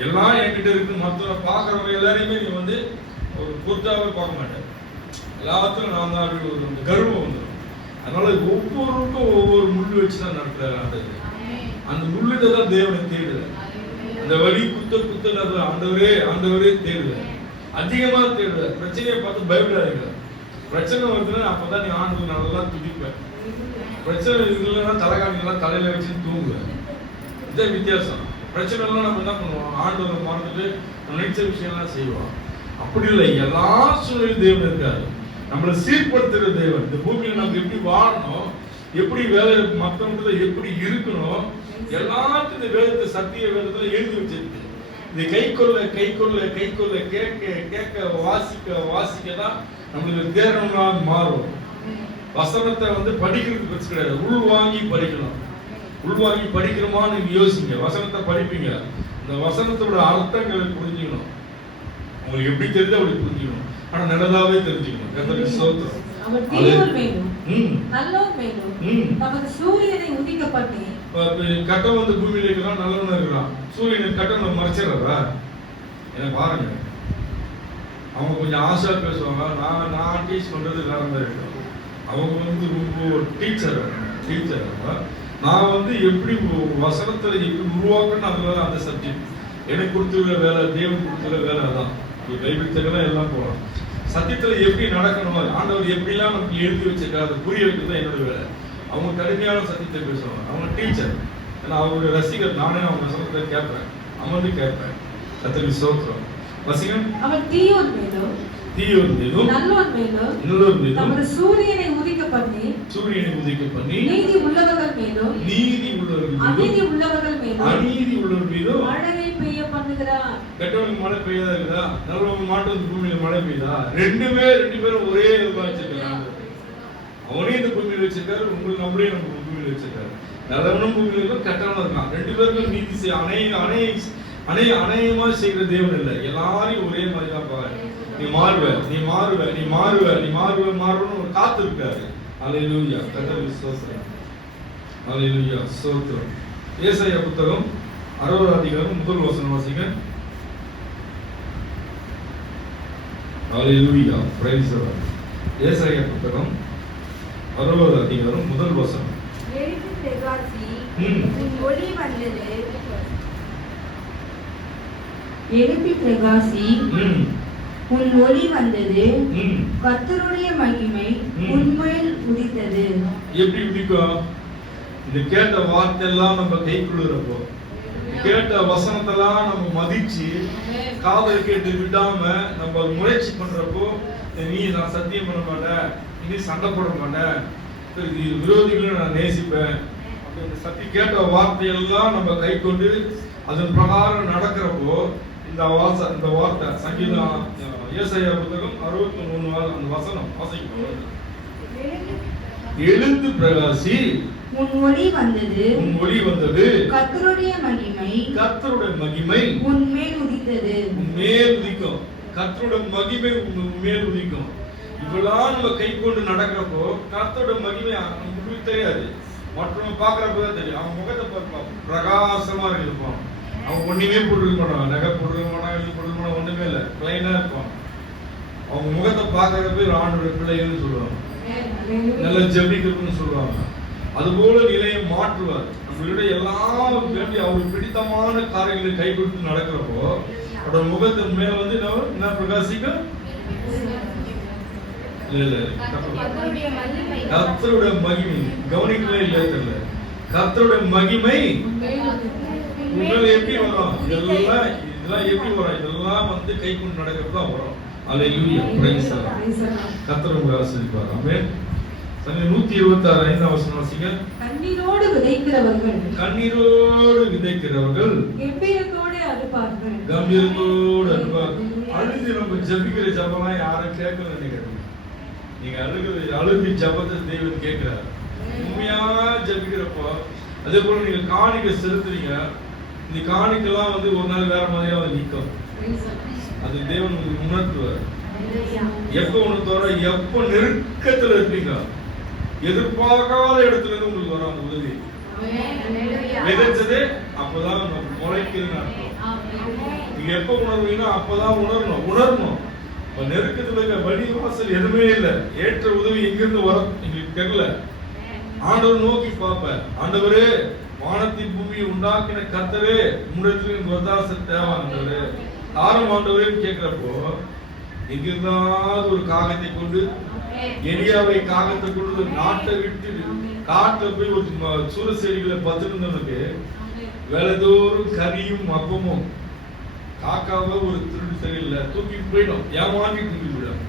எல்லாம் என்கிட்ட இருக்கு, மற்ற பாக்குறவங்க எல்லாரையுமே நீ வந்து ஒரு பொருட்டாவே பார்க்க மாட்டேன். எல்லாத்துக்கும் நான் தான் ஒரு கர்வம் வந்துடும். அதனால ஒவ்வொருக்கும் ஒவ்வொரு முள்ளு வச்சுதான் நடத்துறாரு. அந்த முள்ளுட தான் தேவனை தேடுது. அந்த வழி குத்த ஆண்டவரே தேடுது. அதிகமா தேடுது. பிரச்சனையை பார்த்து பயப்படாதீங்க. பிரச்சனை வருதுன்னா அப்பதான் நீ ஆண்டு நல்லா துடிப்பேன். பிரச்சனை இல்லைன்னா தலைகாணிகள்லாம் தலையில வச்சு தூங்குவேன். இதே வித்தியாசம். பிரச்சனை எல்லாம் நம்ம என்ன பண்ணுவோம், ஆண்டவரை மறந்துட்டு நினைச்ச விஷயம்லாம் செய்வோம். அப்படி இல்லை, எல்லா சூழலும் தேவன் இருக்காரு. நம்மளை சீர்படுத்துகிற தேவன். இந்த பூமியில நம்ம எப்படி வாழணும், எப்படி வேலை மற்றவங்க எப்படி இருக்கணும், எல்லாத்துக்கும் இந்த வேதத்தை சத்திய வேதத்துல எழுதி வச்சிருக்கு. இதை கை கொள்ள கேட்க வாசிக்க தான் நம்மளுக்கு தேர்வுனா மாறும். வசனத்தை வந்து படிக்கிறதுக்கு பிரச்சனை கிடையாது, உள்வாங்கி படிக்கணும். உள்வாங்கி படிக்கிறோமான்னு நீங்க யோசிங்க. வசனத்தை படிப்பீங்க, இந்த வசனத்தோட அர்த்தங்களை புரிஞ்சுக்கணும். உங்களுக்கு எப்படி தெரிஞ்சா அப்படி புரிஞ்சுக்கணும், ஆனா நல்லதாவே தெரிஞ்சுக்கணும். அவர் தீயோர் மேலும் நல்லோர் மேலும் தமது சூரியனை உதிக்க பண்ணி, கட்டம் வந்து பூமியில இருக்கிறான், நல்லவனா இருக்கிறான். சூரியன் கட்டம் மறைச்சிடறா? என்ன பாருங்க, அவங்க கொஞ்சம் ஆசா பேசுவாங்க. நான் டீச் பண்றது வேற மாதிரி இருக்கும். அவங்க வந்து ரொம்ப டீச்சர். நான் வந்து எப்படி வசனத்தை எப்படி உருவாக்கணும், அதுல அந்த சப்ஜெக்ட் எனக்கு கொடுத்துருக்க வேலை, தேவன் கொடுத்துருக்க வேலை அதான். பைபிள் தெரியலாம், எல்லாம் போகலாம். சத்தியத்துல எப்படி நடக்கணும், ஆண்டவர் எப்படிலாம் நமக்கு எழுதி வச்சிருக்காரு அதை புரிய வைக்கிறது என்னோட வேலை. அவங்க கடுமையான சத்தியத்தை பேசுவாங்க. அவங்க டீச்சர், ஏன்னா அவங்களுடைய ரசிகர். நானே அவங்க வசனத்தை கேட்பேன், அமர்ந்து கேட்பேன். கர்த்தருக்கு ஸ்தோத்திரம். வசனம், அவர் தீயோர் மேலும் நல்லோர் மேலும் தமது சூரியனை உதிக்க பண்ணி நீதி உள்ளவர்கள் மேலும் அநீதி உள்ளவர்கள் மீதும் மழையை பெய்ய பண்ணுகிறார். கெட்டவனுக்கு மழை பெய்யாதா இருக்குதா, நல்லவங்க மாட்டு பூமியில மழை பெய்யுதா? ரெண்டு பேரும் ஒரே வச்சிருக்காங்க. அவனே இந்த பூமியில வச்சிருக்காரு, உங்களுக்கு நம்மளே நம்ம பூமியில வச்சிருக்காரு. நல்லவனும் பூமியில இருக்கும், கெட்டவனும் இருக்கான். ரெண்டு பேருக்கும் நீதி அநேகமா செய்கிற தேவன் இல்லை. எல்லாரையும் ஒரே மாதிரி தான் பாரு. நீ மாறுவன்னு ஒரு காத்து இருக்காரு. அல்லேலூயா, கர்த்தருக்கு ஸ்தோத்திரம். அல்லேலூயா, ஸ்தோத்திரம். ஏசாயா புத்தகம் 60 அதிகாரம் முதல் வசனம் வாசிங்க. அல்லேலூயா, பிரைஸ் தி லார்ட். ஏசாயா புத்தகம் 60 அதிகாரம் முதல் வசனம். எழுந்து பிரகாசி, உன் ஒளி வந்தது. எழுப்பி பிரகாசி, உன் ஒளி வந்தது. கர்த்தருடைய மகிமை உன்மேல் உதித்தது. எப்படி உதிக்கும்? இந்த கேட்ட வார்த்தை எல்லாம் நம்ம கை கொள்ளுறப்போ, கேட்ட வசனத்தெல்லாம் நம்ம மதிச்சு காதல் கேட்டு விடாம நம்ம முயற்சி பண்றப்போ, நீ நான் சத்தியம் பண்ண மாட்டேன், இனி சண்டை போட மாட்டேன், விரோதிகளை நான் நேசிப்பேன், இந்த சத்தி கேட்ட வார்த்தையெல்லாம் நம்ம கை கொண்டு அதன் பிரகாரம் நடக்கிறப்போ, இந்த வார்த்தை சங்கீதம் ஏசாயா புத்தகம் 63 அந்த வசனம் வாசிக்கணும். எழுந்து பிரகாசி, உன் ஒளி வந்தது. கர்த்தருடைய மகிமை உன்மேல் உதித்தது. உதிக்கும். கர்த்தருடைய மகிமை உன்மேல் உதிக்கும். இவ்வளவு நம்ம கை கொண்டு நடக்கிறப்போ கர்த்தருடைய மகிமை உங்களுக்கு தெரியாது. மற்றவங்க பாக்குறப்பதான் தெரியும். அவங்க முகத்தை பார்ப்பான், பிரகாசமா இருப்பான். அவங்க ஒண்ணுமே போட்டுருக்க மாட்டாங்க, நகை போட்டுருக்க மாட்டாங்க, இது போட்டுருக்க மாட்டாங்க, ஒண்ணுமே இல்லை, பிளைனா இருப்பான். அவங்க முகத்தை பாக்குறப்ப ஆண்டோட பிள்ளைன்னு சொல்லுவாங்க, நல்ல ஜெபிக்கணும்னு சொல்லுவாங்க. அதுபோல நிலையை மாற்றுவார். நம்மளுடைய எல்லாம் வேண்டி அவருக்கு பிடித்தமான காரியங்களை கை கொடுத்து நடக்கிறப்போ அவரோட முகத்தை மேல வந்து என்ன பிரகாசிக்கும்? கர்த்தருடைய மகிமை. கவனிக்கவே இல்லை, தெரியல. கர்த்தருடைய மகிமை உங்களை எப்படி வரும்? இதெல்லாம் எப்படி வரும்? இதெல்லாம் வந்து கை கொண்டு நடக்கிறது தான் வரும். அல்லேலூயா, பிரைஸ் தி லார்ட். கர்த்தர் உங்களை ஆசீர்வதிப்பார். ஆமென். சங்கீதம் 126 5ஆம் வசனம் வாசிங்க. கண்ணீரோடு விதைக்கிறவர்கள் கம்பீரத்தோடு அறுப்பார்கள். கம்பீரத்தோடு அறுப்பார்கள். அழுது நம்ம ஜெபிக்கிற ஜெபம்லாம் யாரும் கேட்கல நினைக்கிறேன். நீங்க அழுது ஜெபத்தை தேவன் கேட்கிறார். உண்மையா ஜெபிக்கிறப்போ அதே போல நீங்க காணிக்கை செலுத்துறீங்க. இந்த காணிக்கைலாம் வந்து ஒரு நாள் வேற மாதிரியா வந்து நிற்கும். அது தேவன் உங்களுக்கு உணர்த்துவார். எப்ப உணர்த்துவாரோ, எப்ப நெருக்கத்துல இருப்பீங்க, எதிர்பார்க்காத இடத்துல இருந்து உங்களுக்கு வரும் அந்த உதவி. விதைச்சது அப்பதான் முளைக்குதுன்னு அர்த்தம். நீங்க எப்ப உணர்வீங்கன்னா அப்பதான் உணரணும். நெருக்கத்துல இருக்க வழி வாசல் எதுவுமே இல்லை, ஏற்ற உதவி எங்கிருந்து வரும் எங்களுக்கு தெரியல. ஆண்டவர் நோக்கி பார்ப்ப, ஆண்டவரே வானத்தின் பூமியை உண்டாக்கின கர்த்தரே உம்மிடத்தில் எனக்கு ஒத்தாசை தேவை ஆரம் ஆண்டவரே கேட்கிறப்போ, எங்கிருந்தாவது ஒரு காகத்தை கொண்டு, எரியாவை காகத்தை கொண்டு நாட்டை விட்டு காட்டுல போய் ஒரு சூர செடிகளை பத்துருந்தவனுக்கு வேலைதோறும் கரியும் அப்பமும் காக்காவை ஒரு திருடு சரியில்லை தூக்கிட்டு போயிடும், ஏமாற்றி தூக்கி போயிடும்.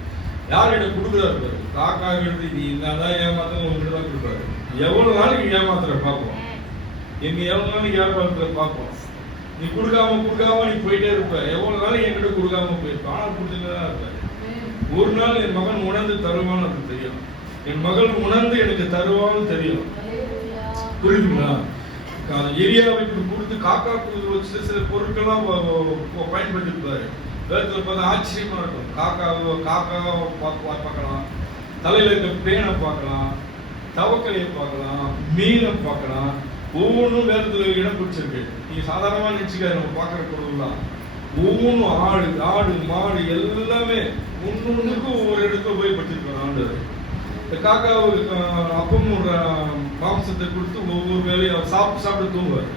யார் எனக்கு கொடுக்குறாரு பாரு, காக்கா எடுத்து நீ என்னதான் ஏமாத்தணும் ஒன்று தான் கொடுப்பாரு. எவ்வளவு நாளைக்கு ஏமாத்துற பார்ப்போம், எங்க எவ்வளவு நாளைக்கு ஏமாத்துற பார்ப்போம். நீ கொடுக்காம நீ போயிட்டே இருப்ப, எவ்வளவு நாளைக்கு என்கிட்ட கொடுக்காம போயிருப்ப, ஆனா கொடுத்துட்டுதான் இருப்ப. ஒரு நாள் என் மகன் உணர்ந்து தருவான்னு எனக்கு தெரியும், என் மகள் உணர்ந்து எனக்கு தருவான்னு தெரியும். புரியுதுங்களா? எரியாவுக்கு கொடுத்து காக்கா வச்சு சில பொருட்கள்லாம் பயன்படுத்திருப்பாரு. வேதத்துல பார்த்தா ஆச்சரியமா இருக்கும். காக்காவை பார்க்கலாம், தலையில இருக்க பேனை பார்க்கலாம், தவக்கலையை பார்க்கலாம், மீனை பார்க்கலாம். ஒவ்வொன்றும் வேதத்துல இடம் பிடிச்சிருக்கு. நீங்க சாதாரணமா நினைச்சுக்க நம்ம பார்க்கற பொருள்லாம் ஒவ்வொன்றும் ஆடு மாடு எல்லாமே ஒன்னொன்னுக்கும் ஒவ்வொரு இடத்துல போய் பற்றிருக்கோம். ஆண்டவர் இந்த காக்காவுக்கு அப்பம் மாம்சத்தை கொடுத்து ஒவ்வொரு வேலையும் அவர் சாப்பிட்டு தூங்குவார்.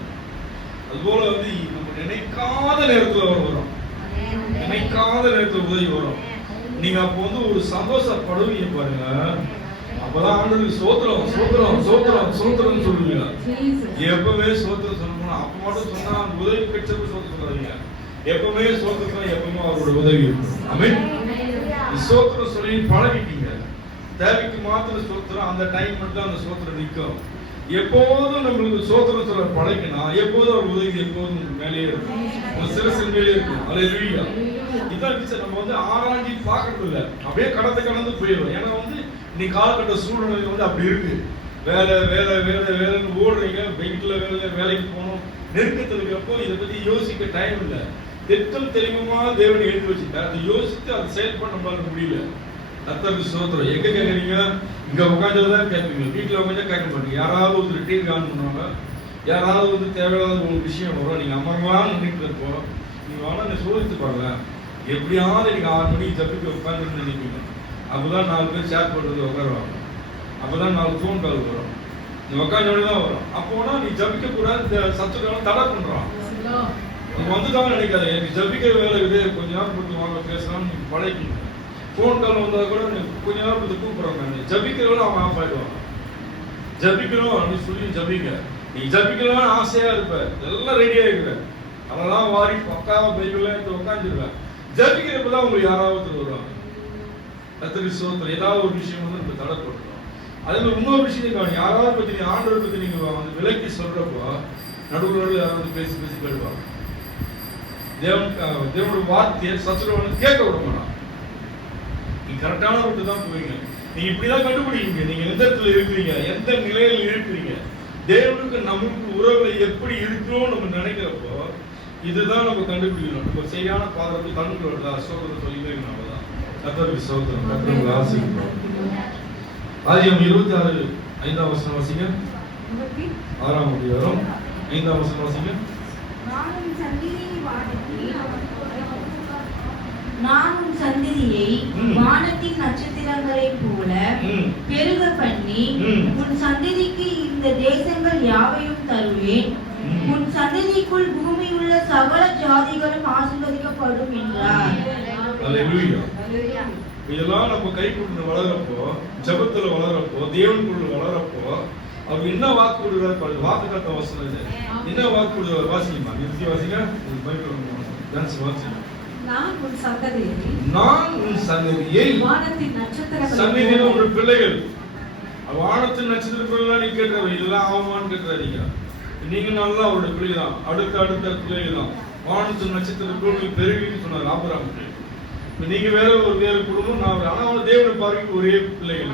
அதுபோல வந்து நம்ம நினைக்காத நேரத்துல வரும், நினைக்காத நேரத்துல உதவி வரும். நீங்க அப்போ வந்து ஒரு சந்தோஷப்படுவீங்க பாருங்க. அப்பதான் ஆண்டவருக்கு சோத்திரம் சொல்லுவீங்க. எப்பவுமே சோத்திரம் சொல்லணும். அப்ப மட்டும் சொன்னா உதவி கிடைச்சப்ப சோத்திரம் சொல்லாதீங்க. எப்பவுமே சோத்திரம், எப்பவுமே அவரோட உதவி இருக்கும். ஆமென். சோத்திரம் சொல்லி பழகிட்டீங்க. தேவைக்கு மாத்திர சோத்திரம், அந்த டைம் மட்டும் அந்த சோத்திரம் நிற்கும். எப்போதும் நம்மளுக்கு சோத்திரம் சொல்ல பழகினா எப்போதும் அவர் உதவி எப்போதும் மேலேயே இருக்கும், ஒரு சிறசின் மேலே இருக்கும். அல்லேலூயா. இதான் விஷயம். நம்ம வந்து ஆராய்ச்சி பார்க்கறது இல்லை, அப்படியே கடந்து போயிடும். ஏன்னா வந்து இன்னைக்கு காலகட்ட சூழ்நிலை வந்து அப்படி இருக்கு. வேலைன்னு ஓடுறீங்க, வெயிட்ல வேலைக்கு போகணும், நெருக்கத்தில் இருக்கிறப்போ இதை பத்தி யோசிக்க டைம் இல்லை. திட்டம் தெளிவமா தேவன் எழுதி வச்சுட்டார், அதை யோசித்து அதை செயல்பட நம்மளால முடியல. கர்த்தருக்கு ஸ்தோத்திரம். எங்க கேட்குறீங்க? இங்க உட்காந்துதான் கேட்பீங்க, வீட்டுல உட்காந்து கேட்க மாட்டீங்க. யாராவது ஒரு டிவி ஆன் பண்ணுவாங்க, யாராவது வந்து தேவையில்லாத ஒரு விஷயம் வரும். நீங்க அமர்வான்னு நினைக்கிட்டு இருப்போம். நீங்க வேணா நீ சோதித்து பாருங்க, எப்படியாவது நீங்க 6 மணிக்கு தப்பிக்க உட்காந்துன்னு நினைப்பீங்க. அப்பதான் 4 பேர் ஷேர் பண்றது உட்காருவாங்க, அப்பதான் 4 ஃபோன் கால் வரும், நீ உட்காந்து தான் வரும். அப்போனா நீ ஜபிக்க கூடாது, சத்துக்களும் தடை பண்றான். வந்துதான் நினைக்காது, எனக்கு ஜபிக்கிற வேலை இது, கொஞ்ச நேரம் கொடுத்து வாங்க பேசலாம்னு நீங்க பழகிங்க. ஃபோன் கால் வந்தா கூட கொஞ்ச நேரம் கொடுத்து கூப்பிடுறாங்க, ஜபிக்கிறவங்க அவங்க ஆஃப் ஆயிடுவாங்க. ஜபிக்கிறோம் அப்படின்னு சொல்லி ஜபிக்க, நீ ஜபிக்கலாம் ஆசையா இருப்ப, எல்லாம் ரெடியா இருக்கிற, அதெல்லாம் வாரி பக்காவா பைபிள்ல எடுத்து உட்காந்துருவேன். ஜபிக்கிறப்பதான் உங்களுக்கு யாராவது வருவாங்க. கர்த்தருக்கு ஸ்தோத்திரம். ஏதாவது ஒரு விஷயம் வந்து நம்ம தடை போட்டுறோம். அதே மாதிரி இன்னொரு விஷயம், யாராவது பத்தி நீங்க ஆண்டவரை பத்தி நீங்க வந்து விலக்கி சொல்றப்போ நடுவில் யாராவது பேசி கேடுவாங்க. தேவனோட வார்த்தையை சத்துருவன் கேட்க விட மாட்டான். நீங்க கரெக்டான ரூட்டு தான் போவீங்க. நீங்க இப்படிதான் கண்டுபிடிக்கீங்க நீங்க எந்த இடத்துல இருக்கிறீங்க, எந்த நிலையில இருக்கிறீங்க, தேவனுக்கு நமக்கு உறவுல எப்படி இருக்கிறோம் நம்ம நினைக்கிறப்போ இதுதான் நம்ம கண்டுபிடிக்கணும். நம்ம சரியான பாதத்தில் கண்ணுக்கு வருதா சோதனை சொல்லிட்டே அவ்வளவுதான். கர்த்தருக்கு ஸ்தோத்திரம். கர்த்தருக்கு ஆசீர்வாதம். ஆதியாகமம் 26 5ஆம் வசனம் வாசிங்க. 6ஆம் அதிகாரம் 5ஆம் வசனம் வாசிங்க. நான் உன் சந்ததியை வானத்தின் நட்சத்திரங்களைப் போல பெருக பண்ணி உன் சந்ததிக்கு இந்த தேசங்கள் யாவையும் தருவேன். உன் சந்ததிக்குள் பூமியுள்ள சகல ஜாதிகளும் ஆசீர்வதிக்கப்படும் என்றார். அல்லேலூயா. இதெல்லாம் நம்ம கை கொண்டு வளரப்போ, ஜெபத்துல வளரப்போ, தேவனுக்குள்ள வளரப்போ அவர் என்ன வாக்கு கொடுக்கிறார்? வாக்கு கட்ட வசனம் இது. என்ன வாக்கு கொடுக்கிறார்? வாசிங்கம்மா, நிறுத்தி வாசிங்க. இது பைபிள் டான்ஸ் வாசிங்க. நான் உன் சந்ததியை வானத்தின் நட்சத்திரங்கள் சந்ததியில ஒரு பிள்ளைகள், வானத்தின் நட்சத்திரங்கள் நீ கேட்கறது இதெல்லாம் ஆகுமான்னு கேட்கறாதீங்க. நீங்க நல்லா அவருடைய பிள்ளை தான், அடுத்த பிள்ளைகள் தான். வானத்தின் நட்சத்திரங்கள் பெருகின்னு சொன்னார் ஆபிரகாமுக்கு. நீங்க வேற குடும்பம், நான் ஆனா தேவனை பார்க்க ஒரே பிள்ளைகள்,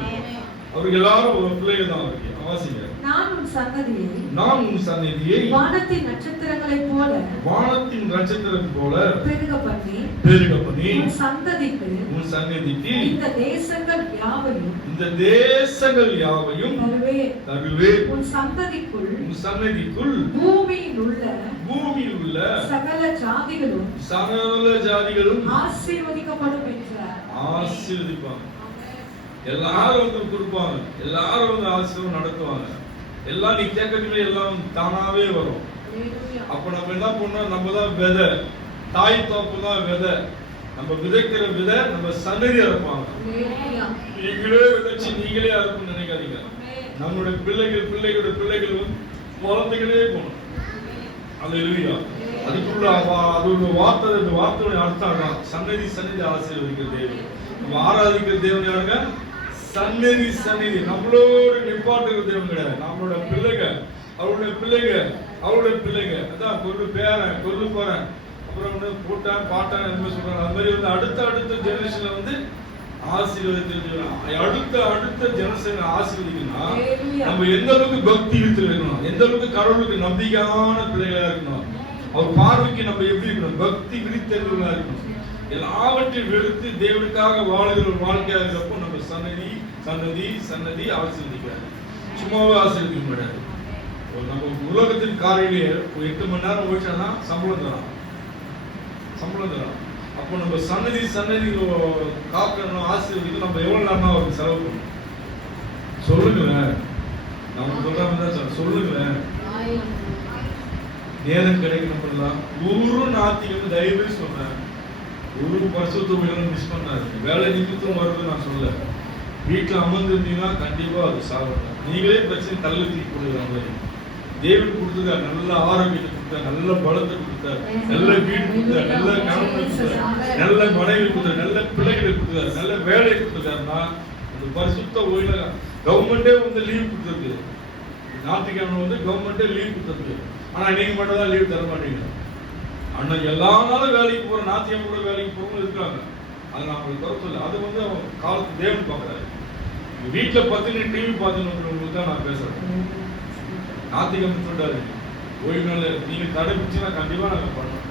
அவருக்கு எல்லாரும் ஒரு பிள்ளைகள் தான். அவருக்கு வாசிங்க. நான் உன் சந்ததியை வானத்தின் நட்சத்திரங்களைப் போல பெருக பண்ணி உன் சந்ததிக்கு இந்த தேசங்கள் யாவையும் தருவேன். உன் சந்ததிக்குள் பூமியில் உள்ள சகல ஜாதிகளும் ஆசீர்வதிக்கப்படும் என்றார். ஆசீர்வதிப்பாங்க. எல்லாரும் வந்து கொடுப்பாங்க, எல்லாரும் வந்து ஆசீர்வாதம் நடத்துவாங்க. எல்லாம் நீ கேட்கறதுமே எல்லாம் தானாவே வரும். அப்ப நம்ம என்ன பண்ணோம்? நம்ம தான் விதை, தாய் தோப்பு தான் விதை. நம்ம விதைக்கிற விதை நம்ம சந்ததி அறுப்பாங்க. நீங்களே விதைச்சு நீங்களே அறுப்புன்னு நினைக்காதீங்க. நம்மளுடைய பிள்ளைகளோட பிள்ளைகள் வளர்ந்துக்கிட்டே போகணும். அல்லேலூயா. அதுக்குள்ள அதோட வார்த்தையோட அர்த்தம் தான் சன்னதி ஆசீர்வதிக்கிற தேவன். நம்ம ஆராதிக்கிற தேவன் யாருங்க? சன்னதி. நம்மளோட நிப்பாட்டுகிற தேவன் கிடையாது. நம்மளோட பிள்ளைங்க, அவருடைய பிள்ளைங்க அதான் கொல்லு பேரன், கொல்லு போறேன், அப்புறம் வந்து கூட்டம் பாட்டன் என்ன சொல்றாங்க. அது மாதிரி வந்து அடுத்த ஜெனரேஷன்ல வந்து ஆசீர்வதித்து அடுத்த ஜெனரேஷன் ஆசீர்வதிக்கணும். நம்ம எந்த அளவுக்கு பக்தி இருக்கணும், எந்த அளவுக்கு கடவுளுக்கு நம்பிக்கையான பிள்ளைகளா இருக்கணும், அவர் பார்வைக்கு நம்ம எப்படி இருக்கணும், பக்தி விழித்தெழுவா இருக்கணும். எல்லாவற்றையும் வெறுத்து தேவனுக்காக வாழுகிற ஒரு வாழ்க்கையா இருக்கிறப்போ நம்ம சன்னதி ஆசீர்வதிக்கிறார். சும்மாவே ஆசீர்வதிக்க முடியாது. நம்ம உலகத்தின் காலையிலேயே ஒரு 8 மணி நேரம் ஓடிச்சா சம்பளம் தரான். அப்போ நம்ம சன்னதி காக்கணும், ஆசீர்வதிக்கணும். நம்ம எவ்வளவு நேரம் அவருக்கு செலவு பண்ணணும் சொல்லுங்களேன். நம்ம சொல்றாங்க சொல்லுங்களேன். நேரம் கிடைக்கணும் பண்ணலாம். ஒரு நாத்திகம் தயவு சொல்றேன், ஒரு பரிசுத்தம் மிஸ் பண்ணாரு. வேலை நிமித்தம் வருது நான் சொல்ல. வீட்டுல அமர்ந்திருந்தீங்கன்னா கண்டிப்பா அது சாப்பிடலாம். நீங்களே பிரச்சனை தள்ளி தூக்கி கொடுக்குறாங்க. தேவன் கொடுத்துருக்காரு, நல்ல ஆரோக்கியத்தை கொடுத்தாரு, நல்ல பலத்தை கொடுத்தாரு, நல்ல வீடு கொடுத்தாரு, நல்ல கணவனை கொடுத்தாரு, நல்ல மனைவி கொடுத்தாரு, நல்ல பிள்ளைகளை கொடுத்தாரு, நல்ல வேலை கொடுத்தாருன்னா அந்த பரிசுத்த ஓய்வுல கவர்மெண்டே வந்து லீவ் கொடுத்துருக்கு. ஞாயிற்றுக்கிழமை வந்து கவர்மெண்டே லீவ் கொடுத்துருக்கு. ஆனா நீங்க மட்டும் தான் லீவ் தர மாட்டீங்க. ஆனா எல்லா நாளும் வேலைக்கு போற, ஞாயிற்றுக்கிழமை கூட வேலைக்கு போறவங்க இருக்காங்க. அது நான் உங்களுக்கு குறை சொல்ல. அது வந்து அவன் காலத்து தேவன் பார்க்கறாரு. வீட்டுல பத்தினி டிவி பார்த்துன்னு தான் நான் பேசுறேன். ஞாயிற்றுக்கிழமை சொல்றாரு ஓய்வு நாள் நீங்க கடைபிடிச்சுன்னா கண்டிப்பா நாங்க பண்ணோம்.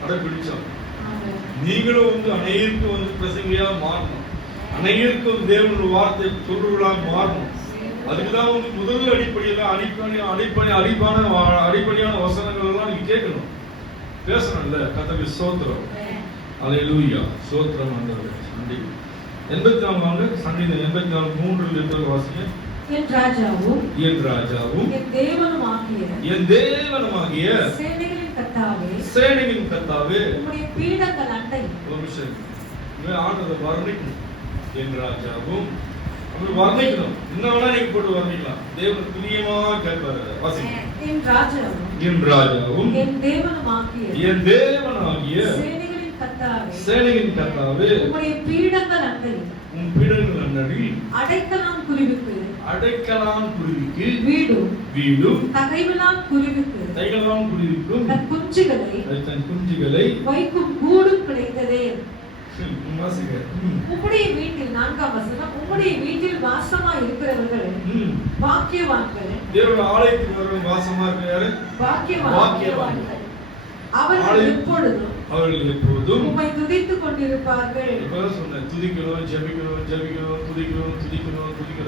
கடைபிடிச்சோம். நீங்களும் வந்து அனைவருக்கு வந்து பிரசங்கியா மாறணும், அனைவருக்கு வந்து தேவனுடைய வார்த்தை சொல்றவர்களா மாறணும். அதுக்குதான் வந்து முதல் அடிப்படையான வசனங்கள் எல்லாம் நீங்க கேட்கணும், பேசணும்ல. கர்த்தருக்கு ஸ்தோத்திரம். அல்லேலூயா. ஸ்தோத்திரம் ஆண்டவரே. நன்றி. 84 வாங்க. சங்கீதம் 84 3 இருக்கிற வாசிங்க. என் ராஜாவும் என் தேவனுமாகிய சேனைகளின் கர்த்தாவே உம்முடைய பீடங்கள் அண்டை. ஒரு நிமிஷம் ஆண்டவரை வர்ணிக்கணும். என் ராஜாவும் அப்படி வர்ணிக்கணும். இன்னும் வேணா நீங்க போட்டு வர்ணிக்கலாம். தேவன் பிரியமா கேட்பாரு. வாசிங்க. என் ராஜாவும் என் தேவனுமாகிய சேனைகளின் கர்த்தாவே உம்முடைய பீடங்கள் அண்டை. உன் பீடங்கள் அண்டை அடைக்கலான் குருவிக்கு வீடும் தகைவலான் குருவிக்கும் தன் குஞ்சுகளை வைக்கும் கூடும் கிடைத்ததே. உம்முடைய வீட்டில் 4ஆம் வசனம், உம்முடைய வீட்டில் வாசமா இருக்கிறவர்கள் பாக்கியவான்கள். தேவனுடைய ஆலயத்துக்கு வரும் வாசமா இருக்கிறாரு பாக்கியவான்கள். அவர்கள் எப்பொழுதும் உம்மை துதித்துக் கொண்டிருப்பார்கள். இப்பதான் சொன்னேன், துதிக்கணும், ஜெபிக்கணும், துதிக்கணும்.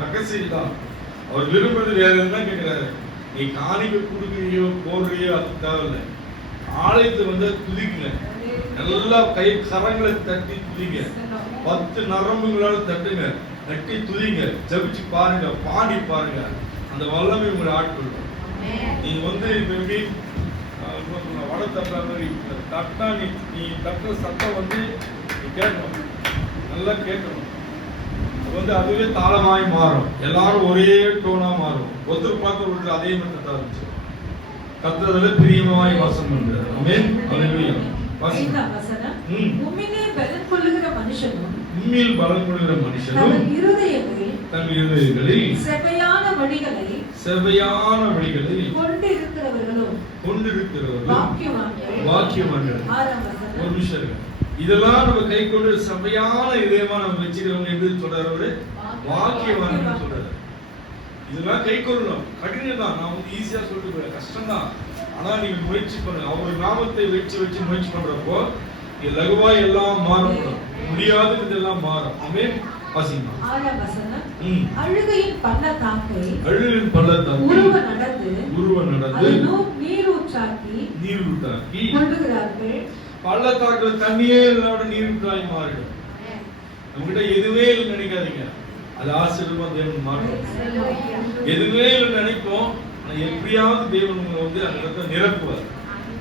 ரகசியம் தான். அவர் விரும்புறது வேற என்ன கேட்கிறாரு? நீ காணிக்க கொடுக்குறியோ போடுறியோ அது தேவையில்லை. ஆலயத்தை வந்து துதிக்குங்க, நல்லா கை கரங்களை தட்டி துதிங்க, 10 நரம்புகளால தட்டுங்க, தட்டி துதிங்க, ஜபிச்சு பாருங்க, பாடி பாருங்க, அந்த வல்லமை உங்களை ஆட்கொள்ளும். நீங்க வந்து இப்ப எப்படி வட தட்டுற மாதிரி தட்டா நீ தட்டுற சத்தம் வந்து நீ கேட்கணும், நல்லா கேட்கணும். அது வந்து அதுவே தாளமாய் மாறும், எல்லாரும் ஒரே டோனா மாறும், ஒருத்தர் பார்த்து ஒருத்தர் அதே மாதிரி தட்ட ஆரம்பிச்சு கத்துறதுல பிரியமாய் வாசம் பண்றாரு. ஆமென். ஹல்லேலூயா. ஐந்தாம் வசனம். உம்மிலே பலன் கொள்ளுகிற மனுஷனும் உம்மில் பலன் கொள்ளுகிற மனுஷனும் தன் இருதயங்களில் செவ்வையான வழிகளை கொண்டிருக்கிறவர்களும் வாக்கியவான்கள். ஒரு விஷயம் இருக்கு, இதெல்லாம் நம்ம கை கொண்டு சபையான இதயமா நம்ம வச்சுக்கிறவங்க எப்படி சொல்றாரு, வாக்கியவான்கள் சொல்றாரு. இதெல்லாம் கை கொள்ளணும், கடினம் தான். நான் வந்து ஈஸியா சொல்லிட்டு போறேன், கஷ்டம் தான். ஆனா நீங்க முயற்சி பண்ணுங்க, அவர் நாமத்தை வச்சு முயற்சி பண்றப்போ லகுவாய் எல்லாம் மாறும், முடியாதது எல்லாம் மாறும். ஆமென். வாசிங்க. அழுகையின் பள்ளத்தாக்கை உருவ நடந்து நீரூற்றாக்கி கொள்ளுகிறார்கள். பள்ளத்தாக்குல தண்ணியே இல்லாத நீரூற்றாய் மாறிடும். நம்மகிட்ட எதுவே இல்லை நினைக்காதீங்க, அது ஆசீர்வாதமா தேவன் மாறும். எதுவே இல்லை நினைப்போம், ஆனா எப்படியாவது தேவன் உங்களை வந்து அந்த இடத்துல நிரப்புவார்.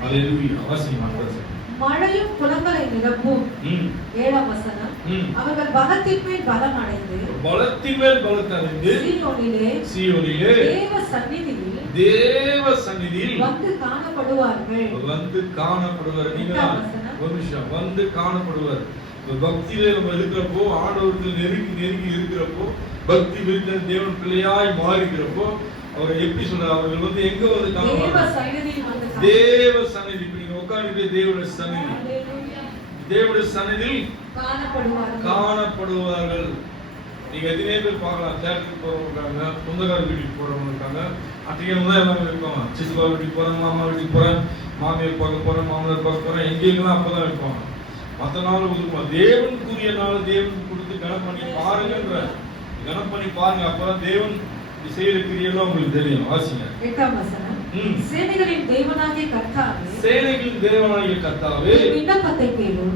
ஹல்லேலூயா. வாசிங்க. மழையும் குளங்களை நிரப்பும். 7ஆம் வசனம். அவர்கள் பலத்தின் மேல் பலம் அடைந்து சீயோனிலே தேவ சந்நிதியில் வந்து காணப்படுவார்கள். நீங்க ஒரு நிமிஷம் வந்து காணப்படுவார். பக்தியில நம்ம இருக்கிறப்போ, ஆண்டவருக்கு நெருங்கி இருக்கிறப்போ, பக்தி விருத்த தேவன் பிள்ளையாய் மாறுகிறப்போ அவர் எப்படி சொல்றாரு, அவர்கள் வந்து எங்க வந்து காணப்படுவார்? தேவ சந்நிதி. நீங்க உட்கார்ந்து தேவனுடைய சந்நிதியில் காணப்படுவார்கள். நீங்க எத்தனை பேர் பார்க்கலாம், தேட்டருக்கு போறவங்க இருக்காங்க, சொந்தக்கார வீட்டுக்கு போறவங்க இருக்காங்க, அத்தையும் தான் எல்லாமே இருப்பாங்க. சித்தப்பா வீட்டுக்கு போறேன், மாமா வீட்டுக்கு போறேன், மாமியார் பார்க்க போறேன், மாமனார் பார்க்க போறேன், எங்கெல்லாம் அப்பதான் இருப்பாங்க. மற்ற நாள் ஒதுக்குமா, தேவனுக்குரிய நாள் தேவன் கொடுத்து கனம் பண்ணி பாருங்கன்ற, கனம் பண்ணி பாருங்க, அப்பதான் தேவன் செய்யற கிரியெல்லாம் உங்களுக்கு தெரியும். வாசிங்க. 8ஆம் வசனம். சேனைகளின் தேவனாகிய கர்த்தாவே என் விண்ணப்பத்தை கேளும்.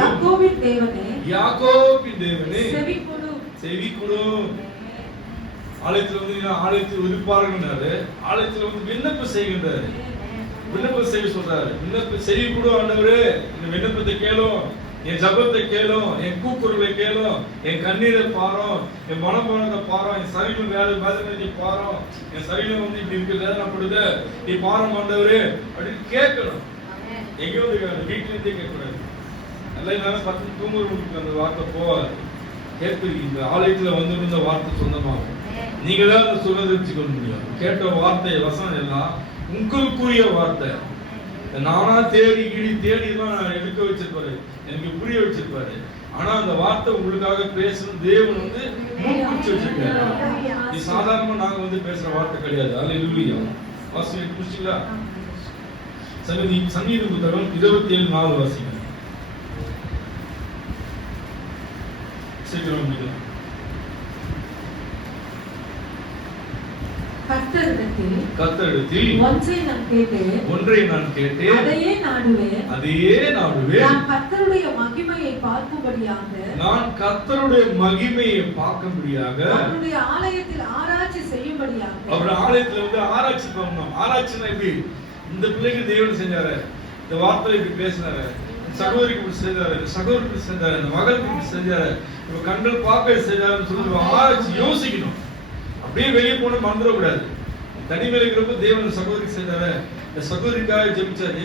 யாக்கோபின் தேவனே செவி கொடு. ஆலயத்துல வந்து ஆலயத்தில் இருப்பாருங்கன்னாரு, ஆலயத்துல வந்து விண்ணப்பம் செய்கின்றாரு, விண்ணப்பம் செய்ய சொல்றாரு. விண்ணப்பம் செய்ய கொடு ஆண்டவரே, இந்த விண்ணப்பத்தை கேளும், என் ஜபத்தை கேளும், என் கூக்குரலை கேளும், என் கண்ணீரை பாரும், என் மனப்பானத்தை பாரும், என் சரீரம் வேதனை பாரும், என் சரீரம் வந்து இப்படி இருக்கு வேதனைப்படுது, நீ பாரம் ஆண்டவரே அப்படின்னு கேட்கணும். எங்க வந்து வீட்டிலிருந்தே கேட்கக்கூடாது. நல்லா பத்து தூங்குறவங்களுக்கு அந்த வார்த்தை போவாது. கேட்பீங்க, இந்த ஆலயத்துல வந்து இந்த வார்த்தை சொந்தமாகும். நீங்க தான் அந்த சொல்றதை வச்சுக்கொள்ள முடியும். கேட்ட வார்த்தை வசனம் எல்லாம் உங்களுக்குரிய வார்த்தை. நானா தேடி தான் எடுக்க வச்சிருப்பாரு, எனக்கு புரிய வச்சிருப்பாரு. ஆனா அந்த வார்த்தை உங்களுக்காக பேசணும் தேவன் வந்து முன்குறிச்சு வச்சிருக்காரு. இது சாதாரணமா நாங்க வந்து பேசுற வார்த்தை கிடையாது. ஹல்லேலூயா. வாசிங்க, புரிச்சுங்களா? சங்கீத புத்தகம் 27:4 வாசிங்க. சீக்கிரம் முடிக்கலாம். கர்த்தரிடத்தில் ஒன்றை நான் கேட்டேன், அதையே நாடுவேன். நான் கர்த்தருடைய மகிமையை பார்க்கும்படியாக அவருடைய ஆலயத்தில் ஆராய்ச்சி செய்யும்படியாக. அவர் ஆலயத்துல வந்து ஆராய்ச்சி பண்ணணும். ஆராய்ச்சினா எப்படி? இந்த பிள்ளைக்கு தேவன் செஞ்சாரு, இந்த வார்த்தை இப்படி பேசினாரு, சகோதரிக்கு இப்படி செஞ்சாரு, சகோதரிக்கு செஞ்சாரு, இந்த மகளுக்கு இப்படி செஞ்சாரு, இப்ப கண்கள் பார்க்க செஞ்சாருன்னு சொல்லி ஆராய்ச்சி யோசிக்கணும். அப்படியே வெளியே போன மறந்துடக்கூடாது. தனிமையில் இருக்கிறப்ப தேவன் சகோதரிக்கு செஞ்சாரு, இந்த சகோதரிக்காக ஜெபிச்சாரு.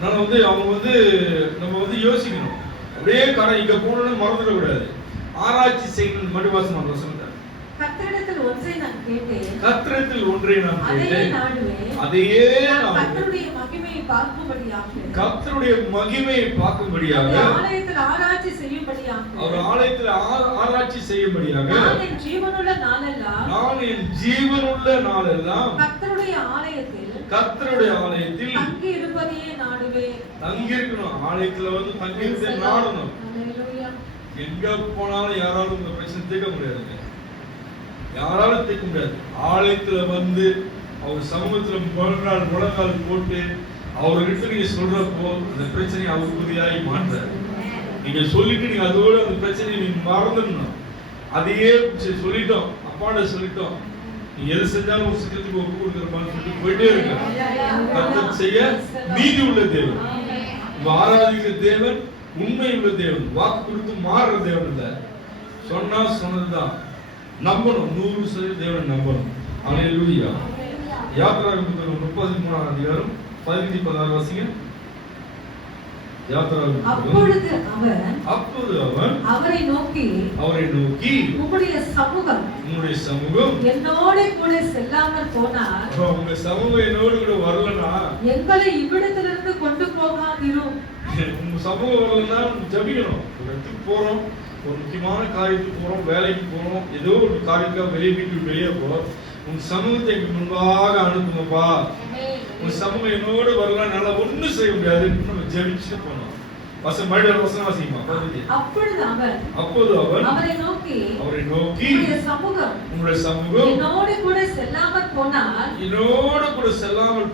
நான் வந்து அவங்க வந்து நம்ம வந்து யோசிக்கணும். அப்படியே கடை இங்க போனோம்னு மறந்துடக்கூடாது. ஆராய்ச்சி செய்யணும். மறுவாசம் சொல்றாரு, கர்த்தரிடத்தில் ஒன்றை நான் கேட்டேன், அதையே கர்த்தருடைய மகிமையை பார்க்கும்படியாக அவர் ஆலயத்தில் ஆராய்ச்சி செய்யும்படியாக நான் என் ஜீவனுள்ள நாளெல்லாம் கர்த்தருடைய ஆலயத்தில் தங்கி இருப்பதையே நாடுவேன். தங்கி இருக்கணும். ஆலயத்துல வந்து தங்கி இருப்பதை நாடணும். எங்க போனாலும் யாராலும் உங்க பிரச்சனை தீர்க்க முடியாதுங்க. யாராலும் தீர்க்க முடியாது. ஆலயத்துல வந்து அவர் சமூகத்துல முழங்கால் போட்டு அவர்கிட்ட நீங்க சொல்றப்போ அந்த பிரச்சனையை அவருக்குரியாய் மாற்றாரு. நீங்க சொல்லிட்டு நீங்க அதோட அந்த பிரச்சனையை நீங்க மறந்துடணும். அதையே சொல்லிட்டோம், அப்பாட சொல்லிட்டோம், நீ எது செஞ்சாலும் ஒரு சிக்கத்துக்கு ஒப்பு கொடுக்குறப்பான்னு சொல்லிட்டு போயிட்டே இருக்க. கர்த்தர் செய்ய நீதி உள்ள தேவன், ஆராதிக்கிற தேவன், உண்மை உள்ள தேவன், வாக்கு கொடுத்து மாறுற தேவன் இல்ல. சொன்னா சொன்னதுதான் நம்பணும், 100% தேவன் நம்பணும். அல்லேலூயா. யாத்திராகமம் 33ஆம் அதிகாரம் 15-16 வாசிங்க. அப்பொழுது அவன் அவரை நோக்கி உம்முடைய சமூகம் என்னோட கூட செல்லாமல் போனார். உங்க சமூகம் என்னோடு கூட வரலனா எங்களை இவ்விடத்திலிருந்து கொண்டு போகாதிரும். உங்க சமூகம் வரலன்னா ஜெபிக்கணும். ஒரு இடத்துக்கு போறோம், ஒரு முக்கியமான காரியத்துக்கு போறோம், வேலைக்கு போறோம், ஏதோ ஒரு காரியத்துக்காக வெளியே போறோம். உன் சமூகத்தை முன்பாக அனுப்புங்கப்பா. உன் சமூகம் என்னோடு வரலாம், நல்லா ஒண்ணும் செய்ய முடியாது. நம்ம ஜெபிச்சுட்டு போனோம். அப்பொழுது அவன் அவரை நோக்கி உம்முடைய சமூகம் என்னோடு கூட செல்லாமல்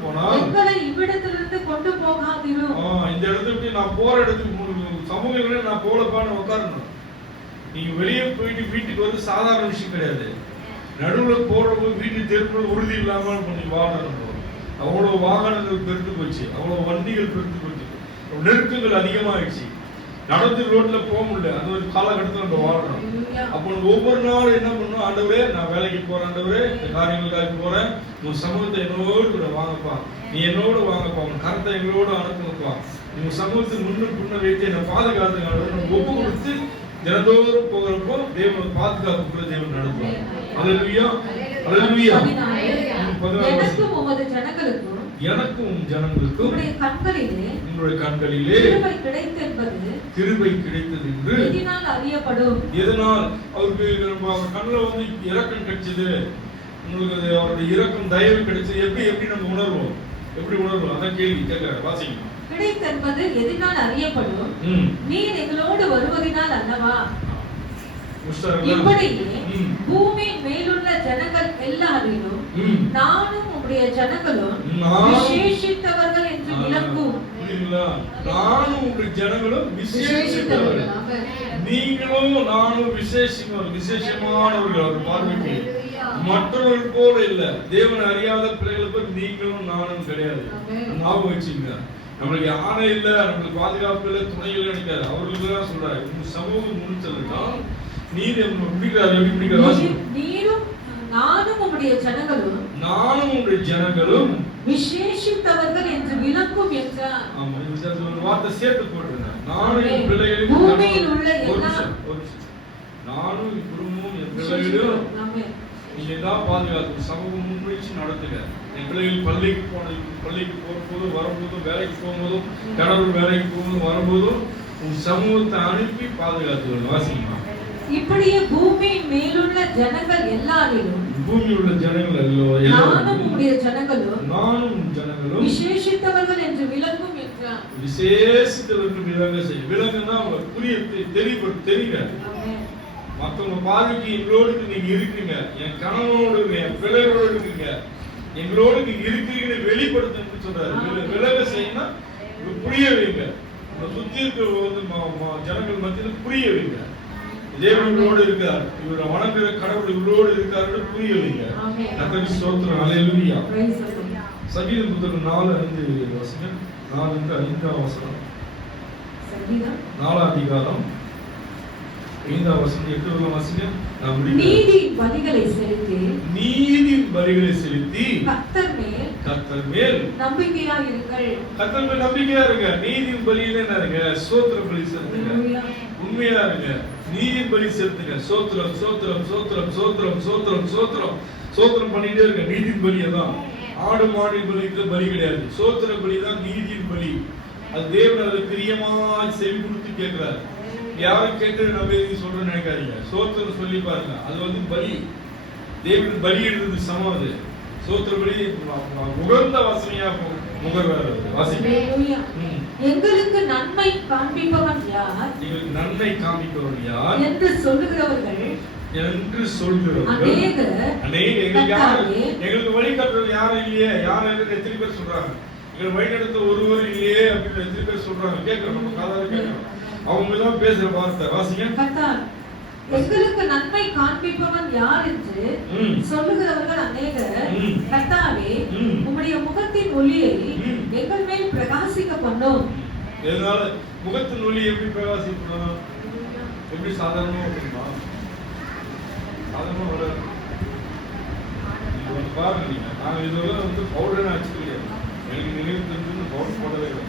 போனால் எங்களை இவ்விடத்திலிருந்து கொண்டு போகாதிரும். இந்த இடத்துக்கு நான் போற இடத்துக்கு சமூகம் நான் போலப்பான்னு உட்காரணும். நீங்க வெளியே போயிட்டு வீட்டுக்கு வந்து சாதாரண விஷயம் கிடையாது. நடுவுல போறவங்க வீட்டு தெருக்குள்ள உறுதி இல்லாம கொஞ்சம் வாகனம் போகும். அவ்வளவு வாகனங்கள் பெருத்து போச்சு, அவ்வளவு வண்டிகள் பெருத்து போச்சு, நெருக்கங்கள் அதிகமாயிடுச்சு, நடந்து ரோட்ல போக முடியல. அந்த ஒரு காலகட்டத்தில் நம்ம வாழணும். அப்போ ஒவ்வொரு நாளும் என்ன பண்ணணும், ஆண்டவரே நான் வேலைக்கு போறேன், ஆண்டவரே இந்த காரியங்களுக்காக போறேன், உன் சமூகத்தை என்னோடு கூட வாங்கப்பா, நீ என்னோட வாங்கப்பா, உன் கருத்தை எங்களோட அனுப்புங்கப்பா, உங்க சமூகத்துக்கு முன்னும் பின்ன வைத்து என்னை பாதுகாத்து ஒப்பு கொடுத்து தினந்தோறும் போகிறப்போ தேவன் பாதுகாப்புக்குள்ள தேவன் நடத்துவார். அல்லேலூயா, அல்லேலூயா. எனக்கும் ஜனங்களுக்கும் உங்களுடைய கண்களிலே கிருபை கிடைத்தது என்று எதனால் அவருக்கு கண்ணுல வந்து இரக்கம் கிடைச்சது, உங்களுக்கு அவருடைய இரக்கம் தயவு கிடைச்சது. எப்படி நம்ம உணர்வோம், எப்படி உணர்வோம்? அதான் கேள்வி கேட்கிறேன். வாசிக்கணும். கிடைத்தென்பது எதினால் அறியப்படும், நீர் எங்களோடு வருவதினால் அல்லவா? இப்படியே பூமி மேலுள்ள ஜனங்கள் எல்லாரிலும் நானும் உம்முடைய ஜனங்களும் விசேஷித்தவர்கள் என்று விளங்கும். நானும் உங்களுடைய ஜனங்களும் விசேஷித்தவர்கள், நீங்களும் நானும் விசேஷமானவர்கள். அவர் பார்வைக்கு மற்றவர்கள் போல இல்ல. தேவன் அறியாத பிள்ளைகளுக்கு நீங்களும் நானும் கிடையாது. ஞாபகம் வச்சுங்க. நம்மளுக்கு யானை இல்ல, நம்மளுக்கு பாதுகாப்பு இல்ல, துணை இல்லை நினைக்காது. அவர்களுக்கு தான் சொல்றாரு, உங்க சமூகம் முடிச்சதுன்னா நீர் நீரும் நானும் உம்முடைய ஜனங்களும் விசேஷித்தவர்கள் என்று விளங்கும் என்றார். ஆமா, இந்த வார்த்தை சேர்த்து போட்டுருந்தேன். நானும் என் பிள்ளைகளும் பூமியில் உள்ள எல்லா நானும் என் குடும்பமும் என் பிள்ளைகளும் நீங்க தான் பாதுகாத்து சமூகம் முன்வச்சு நடத்துங்க. என் பிள்ளைகள் பள்ளிக்கு போகும்போதும் வரும்போதும், வேலைக்கு போகும்போதும், கடவுள் வேலைக்கு போகும்போதும் வரும்போதும் உன் சமூகத்தை அனுப்பி பாதுகாத்து வாசிக்கணும். இப்படியே பூமியின் மேலுள்ள ஜனங்கள் எல்லாரிலும் பூமியுள்ள ஜனங்கள் நானும் உம்முடைய ஜனங்களும் விசேஷித்தவர்கள் என்று விளங்கும் என்றார். விசேஷித்தவர்கள் விளங்க செய்யும். விளங்குன்னா புரிய தெரியுங்க. மற்றவங்க பார்வைக்கு எங்களோடு நீங்க இருக்கீங்க, என் கணவனோடு என் பிள்ளைகளோடு இருக்கீங்க, எங்களோடு நீங்க இருக்கிறீங்கன்னு வெளிப்படுத்த சொல்றாரு. விலக செய்யணும், புரிய வைங்க. சுத்தி இருக்கிற ஜனங்கள் மத்தியில் புரிய வைங்க. தேவன் இவரோடு இருக்கார், இவரை வணங்குற கடவுள் இவரோடு இருக்காரு புரிய வைங்க. கர்த்தருக்கு ஸ்தோத்திரம். அல்லேலூயா. சங்கீதம் புத்தகம் 4:5 வாசிங்க. 4:5 வசனம். சங்கீதம் 4 அதிகாரம் 5 வசனம் 8 வரை வாசிங்க. நீதியின் பலிகளை செலுத்தி கர்த்தர் மேல் நம்பிக்கையாக இருங்கள். கர்த்தர் மேல் நம்பிக்கையா இருங்க. நீதியின் பலியில என்ன இருங்க? ஸ்தோத்திர பலி செலுத்துங்க. உண்மையா இருங்க. நீதியின் பலி செலுத்துங்க. ஸ்தோத்திரம் ஸ்தோத்திரம் ஸ்தோத்திரம் ஸ்தோத்திரம் ஸ்தோத்திரம் ஸ்தோத்திரம் ஸ்தோத்திரம் பண்ணிட்டே இருங்க. நீதியின் பலி தான். ஆடு மாடு பலிக்கு பலி கிடையாது. ஸ்தோத்திர பலி தான் நீதியின் பலி. அது தேவன் அதை பிரியமாய் செவி கொடுத்து கேட்கிறார். யாரும் கேட்டு நம்ம எதுவும் சொல்றேன்னு நினைக்காதீங்க. ஸ்தோத்திரம் சொல்லி பாருங்க. அது வந்து பலி, தேவன் பலி எடுத்தது சமம். அது ஸ்தோத்திர பலி உகந்த வாசனையா வாசிங்க. எங்களுக்கு நன்மை காண்பிப்பவன் யார் என்று சொல்லுகிறவர்கள் என்று சொல்கிறவர்கள் எங்களுக்கு வழிகாட்டுறது யாரும் இல்லையே, யாரும் இல்லைன்னு எத்தனை பேர் சொல்றாங்க. எங்களை வழிநடத்த ஒருவர் இல்லையே அப்படின்னு எத்தனை பேர் சொல்றாங்க. கேட்கிறோம், நம்ம காதால கேட்கிறோம். அவங்க தான் பேசுற வார்த்தை. வாசிங்க. எங்களுக்கு நன்மை காண்பிப்பவன் யார் என்று சொல்லுகிறவர்கள் அநேகர். கர்த்தாவே, உம்முடைய முகத்தின் ஒளியை எங்கள் மேல் பிரகாசிக்க பண்ணோம். இதனால முகத்தின் ஒளி எப்படி பிரகாசிக்கணும்? எப்படி சாதாரணமா இருக்குமா? சாதாரணமா வராது. பாருங்க, நீங்க நாங்க இதெல்லாம் வந்து பவுடர் வச்சுக்கலையா, எனக்கு நினைவு தெரிஞ்சு பவுடர் போடவே இல்லை.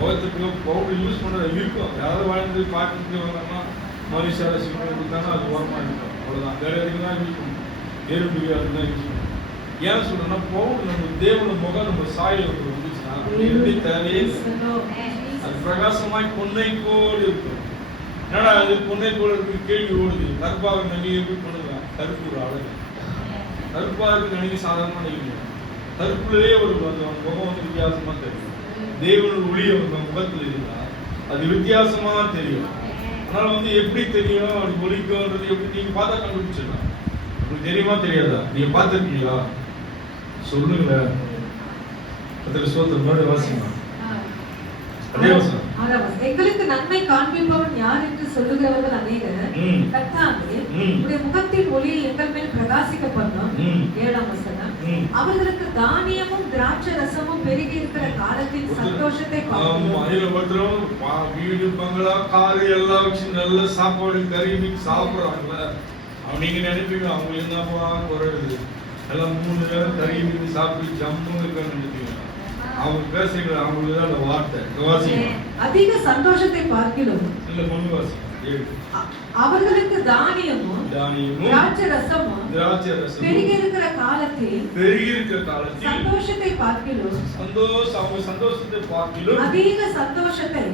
முகத்துக்கு பவுடர் யூஸ் பண்ண இருக்கும். யாராவது வாழ்ந்து பார்த்துட்டு வராங்கன்னா மனுஷால சிக்கல் அது ஓரமா இருக்கும். அவ்வளவுதான். வேற எதுக்கு தான் யூஸ் பண்ணுவோம். எறும்பியாருக்கு தான் யூஸ் பண்ணுவோம். ஏன் சொல்றேன்னா, பவுடர் நம்ம தேவன முகம் நம்ம சாயல் வந்துச்சுன்னா எப்படி தேவையே அது பிரகாசமாய் பொன்னை போல் இருக்கும். என்னடா அது பொன்னை போல இருக்கு கேள்வி ஓடுது. கருப்பாக நகை எப்படி பண்ணுங்க? கருப்பு ஒரு அழகு. கருப்பாக நகை சாதாரணமான இல்லை. கருப்புலயே ஒரு முகம் வந்து வித்தியாசமா தெரியும். தேவனோட ஒளி அவங்க முகத்தில் இருந்தா அது வித்தியாசமா தெரியும். அதனால வந்து எப்படி தெரியும் அப்படி ஒளிக்கும்ன்றது எப்படி நீங்க பார்த்தா கண்டுபிடிச்சிடலாம். உங்களுக்கு தெரியுமா தெரியாதா? நீங்க பார்த்துருக்கீங்களா? சொல்லுங்களேன். அதுக்கு சோத்திரம் வாசிங்க. எங்களுக்கு நன்மை காண்பிப்பவன் யார் என்று சொல்லுகிறவர்கள் அநேகர். கர்த்தாவே, உம்முடைய முகத்தின் ஒளியை எங்கள் மேல் பிரகாசிக்க பண்ணோம். 7ஆம் வசனம். அவர்களுக்கு தானியமும் திராட்சை ரசமும் பெருகி இருக்கிற காலத்தின் சந்தோஷத்தை பார்க்கிறோம். வீடு பங்களா காரு எல்லாம் வச்சு நல்ல சாப்பாடு கறி மீன் சாப்பிடுறாங்கல்ல, நீங்க நினைப்பீங்க அவங்க என்னப்பா குறையுது, எல்லாம் 3 நேரம் கறி மீன் சாப்பிட்டு ஜம்மு இருக்கான்னு நினைப்பீங்க. அவங்க பேசுகிற அவங்களுக்கு தான் அந்த வார்த்தை. அதிக சந்தோஷத்தை பார்க்கிறோம். இல்ல பொண்ணு வாசி. அவர்களுக்கு தானியமும் திராட்சை ரசமும் பெருகி இருக்கிற காலத்தில் சந்தோஷத்தை பார்க்கிறோம். அவங்க சந்தோஷத்தை பார்க்கிறோம். அதிக சந்தோஷத்தை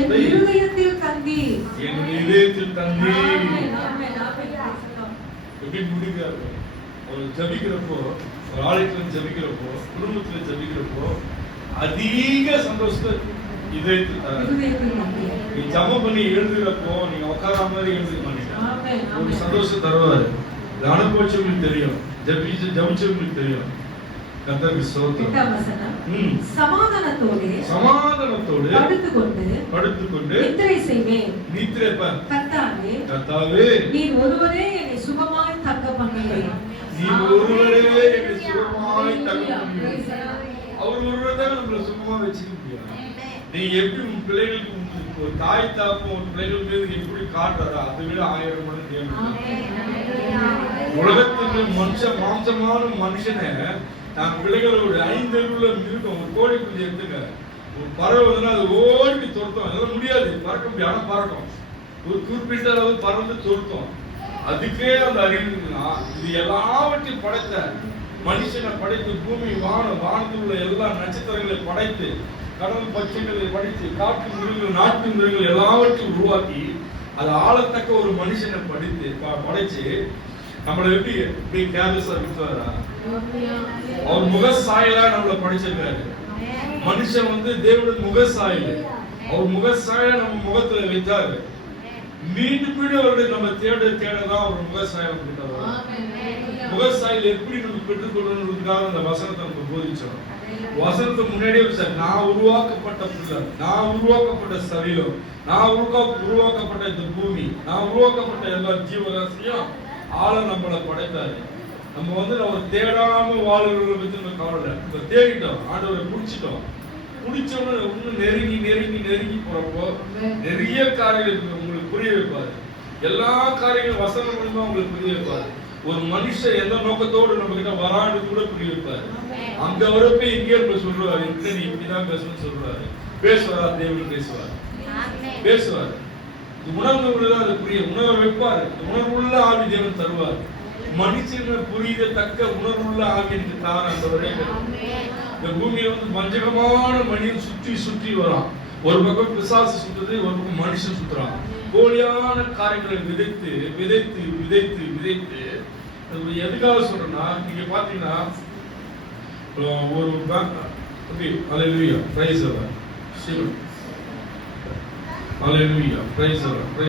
என் இருதயத்தில் தந்தி. எப்படி முடிக்கிறார்கள் அவர் ஜபிக்கிறப்போ, ஒரு ஆலயத்துல ஜபிக்கிறப்போ, குடும்பத்துல ஜபிக்கிறப்போ அதிக சந்தோஷத்தை நீ ஜபம் பண்ணி எழுதுறப்போ நீங்க உட்கார மாதிரி எழுதுக்க மாட்டீங்க. ஒரு சந்தோஷம் தருவாரு. இது அனுபவிச்சவங்களுக்கு தெரியும், ஜபிச்சவங்களுக்கு தெரியும். கர்த்தருக்கு ஸ்தோத்திரம். சமாதானத்தோடு படுத்துக்கொண்டு நித்திரை செய்வேன். கர்த்தாவே, நீர் ஒருவரே என்னை சுகமாய் தங்க பண்ணுவீர். அவர் ஒருவர்தான் நம்மள சுகமா வச்சுக்க முடியாது. நீங்க எப்படி உங்க பிள்ளைகளுக்கு ஒரு தாய் தாப்பும் ஒரு பிள்ளைகள் மீது எப்படி காட்டுறா, அதை விட 1000 மடங்கு தேவை. உலகத்துக்கு மாம்சமான மனுஷனை நான் பிள்ளைகளோட 5 அறிவுல இருக்கும். ஒரு கோழி குஞ்சு எடுத்துங்க, ஒரு பறவை வந்து அது ஓடி துரத்தும். அதெல்லாம் முடியாது, பறக்க முடியாது. ஆனா பறக்கும். ஒரு குறிப்பிட்ட அளவு பறந்து துரத்தும். அதுக்கே அந்த அறிவு இருக்குன்னா, இது எல்லாவற்றையும் படைத்த மனுஷனை படைத்து, பூமி வானத்தில் உள்ள எல்லா நட்சத்திரங்களை படைத்து, கடல் பட்சங்களை படைத்து, காட்டு மிருகங்கள் நாட்டு மிருகங்கள் எல்லாவற்றையும் உருவாக்கி அதை ஆளத்தக்க ஒரு மனுஷனை படைச்சு நம்மளை எப்படி கேர்லெஸ்ஸா விட்டுவாரா? அவர் முக சாயலா நம்மளை படைச்சிருக்காரு. மனுஷன் வந்து தேவனுடைய முக சாயல். அவர் முக சாயலா நம்ம முகத்துல வைத்தாரு. மீண்டும் அவருடைய நம்ம தேடதான் ஒரு முக சாயல் கொடுத்தாரு. முக சாயல் எப்படி நம்ம பெற்றுக்கொள்ளணுன்றதுக்காக அந்த வசனத்தை நம்ம போதிச்சோம். வசனத்தை முன்னாடியே சார், நான் உருவாக்கப்பட்ட பிள்ளை, நான் உருவாக்கப்பட்ட சரீரம், நான் உருவாக்கப்பட்ட இந்த பூமி, நான் உருவாக்கப்பட்ட எல்லா ஜீவராசியும் ஆள நம்மளை படைத்தாரு. நம்ம வந்து நம்ம தேடாம வாழ்றத பத்தி நம்ம கவலை. நம்ம தேடிட்டோம், ஆண்டவரை பிடிச்சிட்டோம். பிடிச்சோன்னு இன்னும் நெருங்கி போறப்போ நிறைய காரியங்கள் உங்களுக்கு புரிய வைப்பாரு. எல்லா காரியங்களும் வசனம் மூலமா உங்களுக்கு புரிய வைப்பாரு. ஒரு மனுஷன் எந்த நோக்கத்தோடு நம்ம கிட்ட வரான்னு கூட புரிய வைப்பாரு. அங்க வரப்ப எங்கே இருப்ப சொல்றாரு, நீ இப்படிதான் பேசணும்னு சொல்றாரு. பேசுவாரா? தேவன் பேசுவாரு. உணர்வுதான் அது புரிய உணர வைப்பாரு. உணர்வுள்ள ஆவி தேவன் தருவார். மனுஷன புரியத்தக்க உணர்வுள்ள ஆவி எனக்கு தார ஆண்டவரே. இந்த பூமியில வந்து வஞ்சகமான மனிதன் சுற்றி வரான். ஒரு பக்கம் பிசாசு சுத்துறது, ஒரு பக்கம் மனுஷன் சுத்துறான். போலியான காரியங்களை விதைத்து எதுக்காக சொல்றேன்னா, நீங்க பாத்தீங்கன்னா ஒரு ஹalleluya praise the Lord.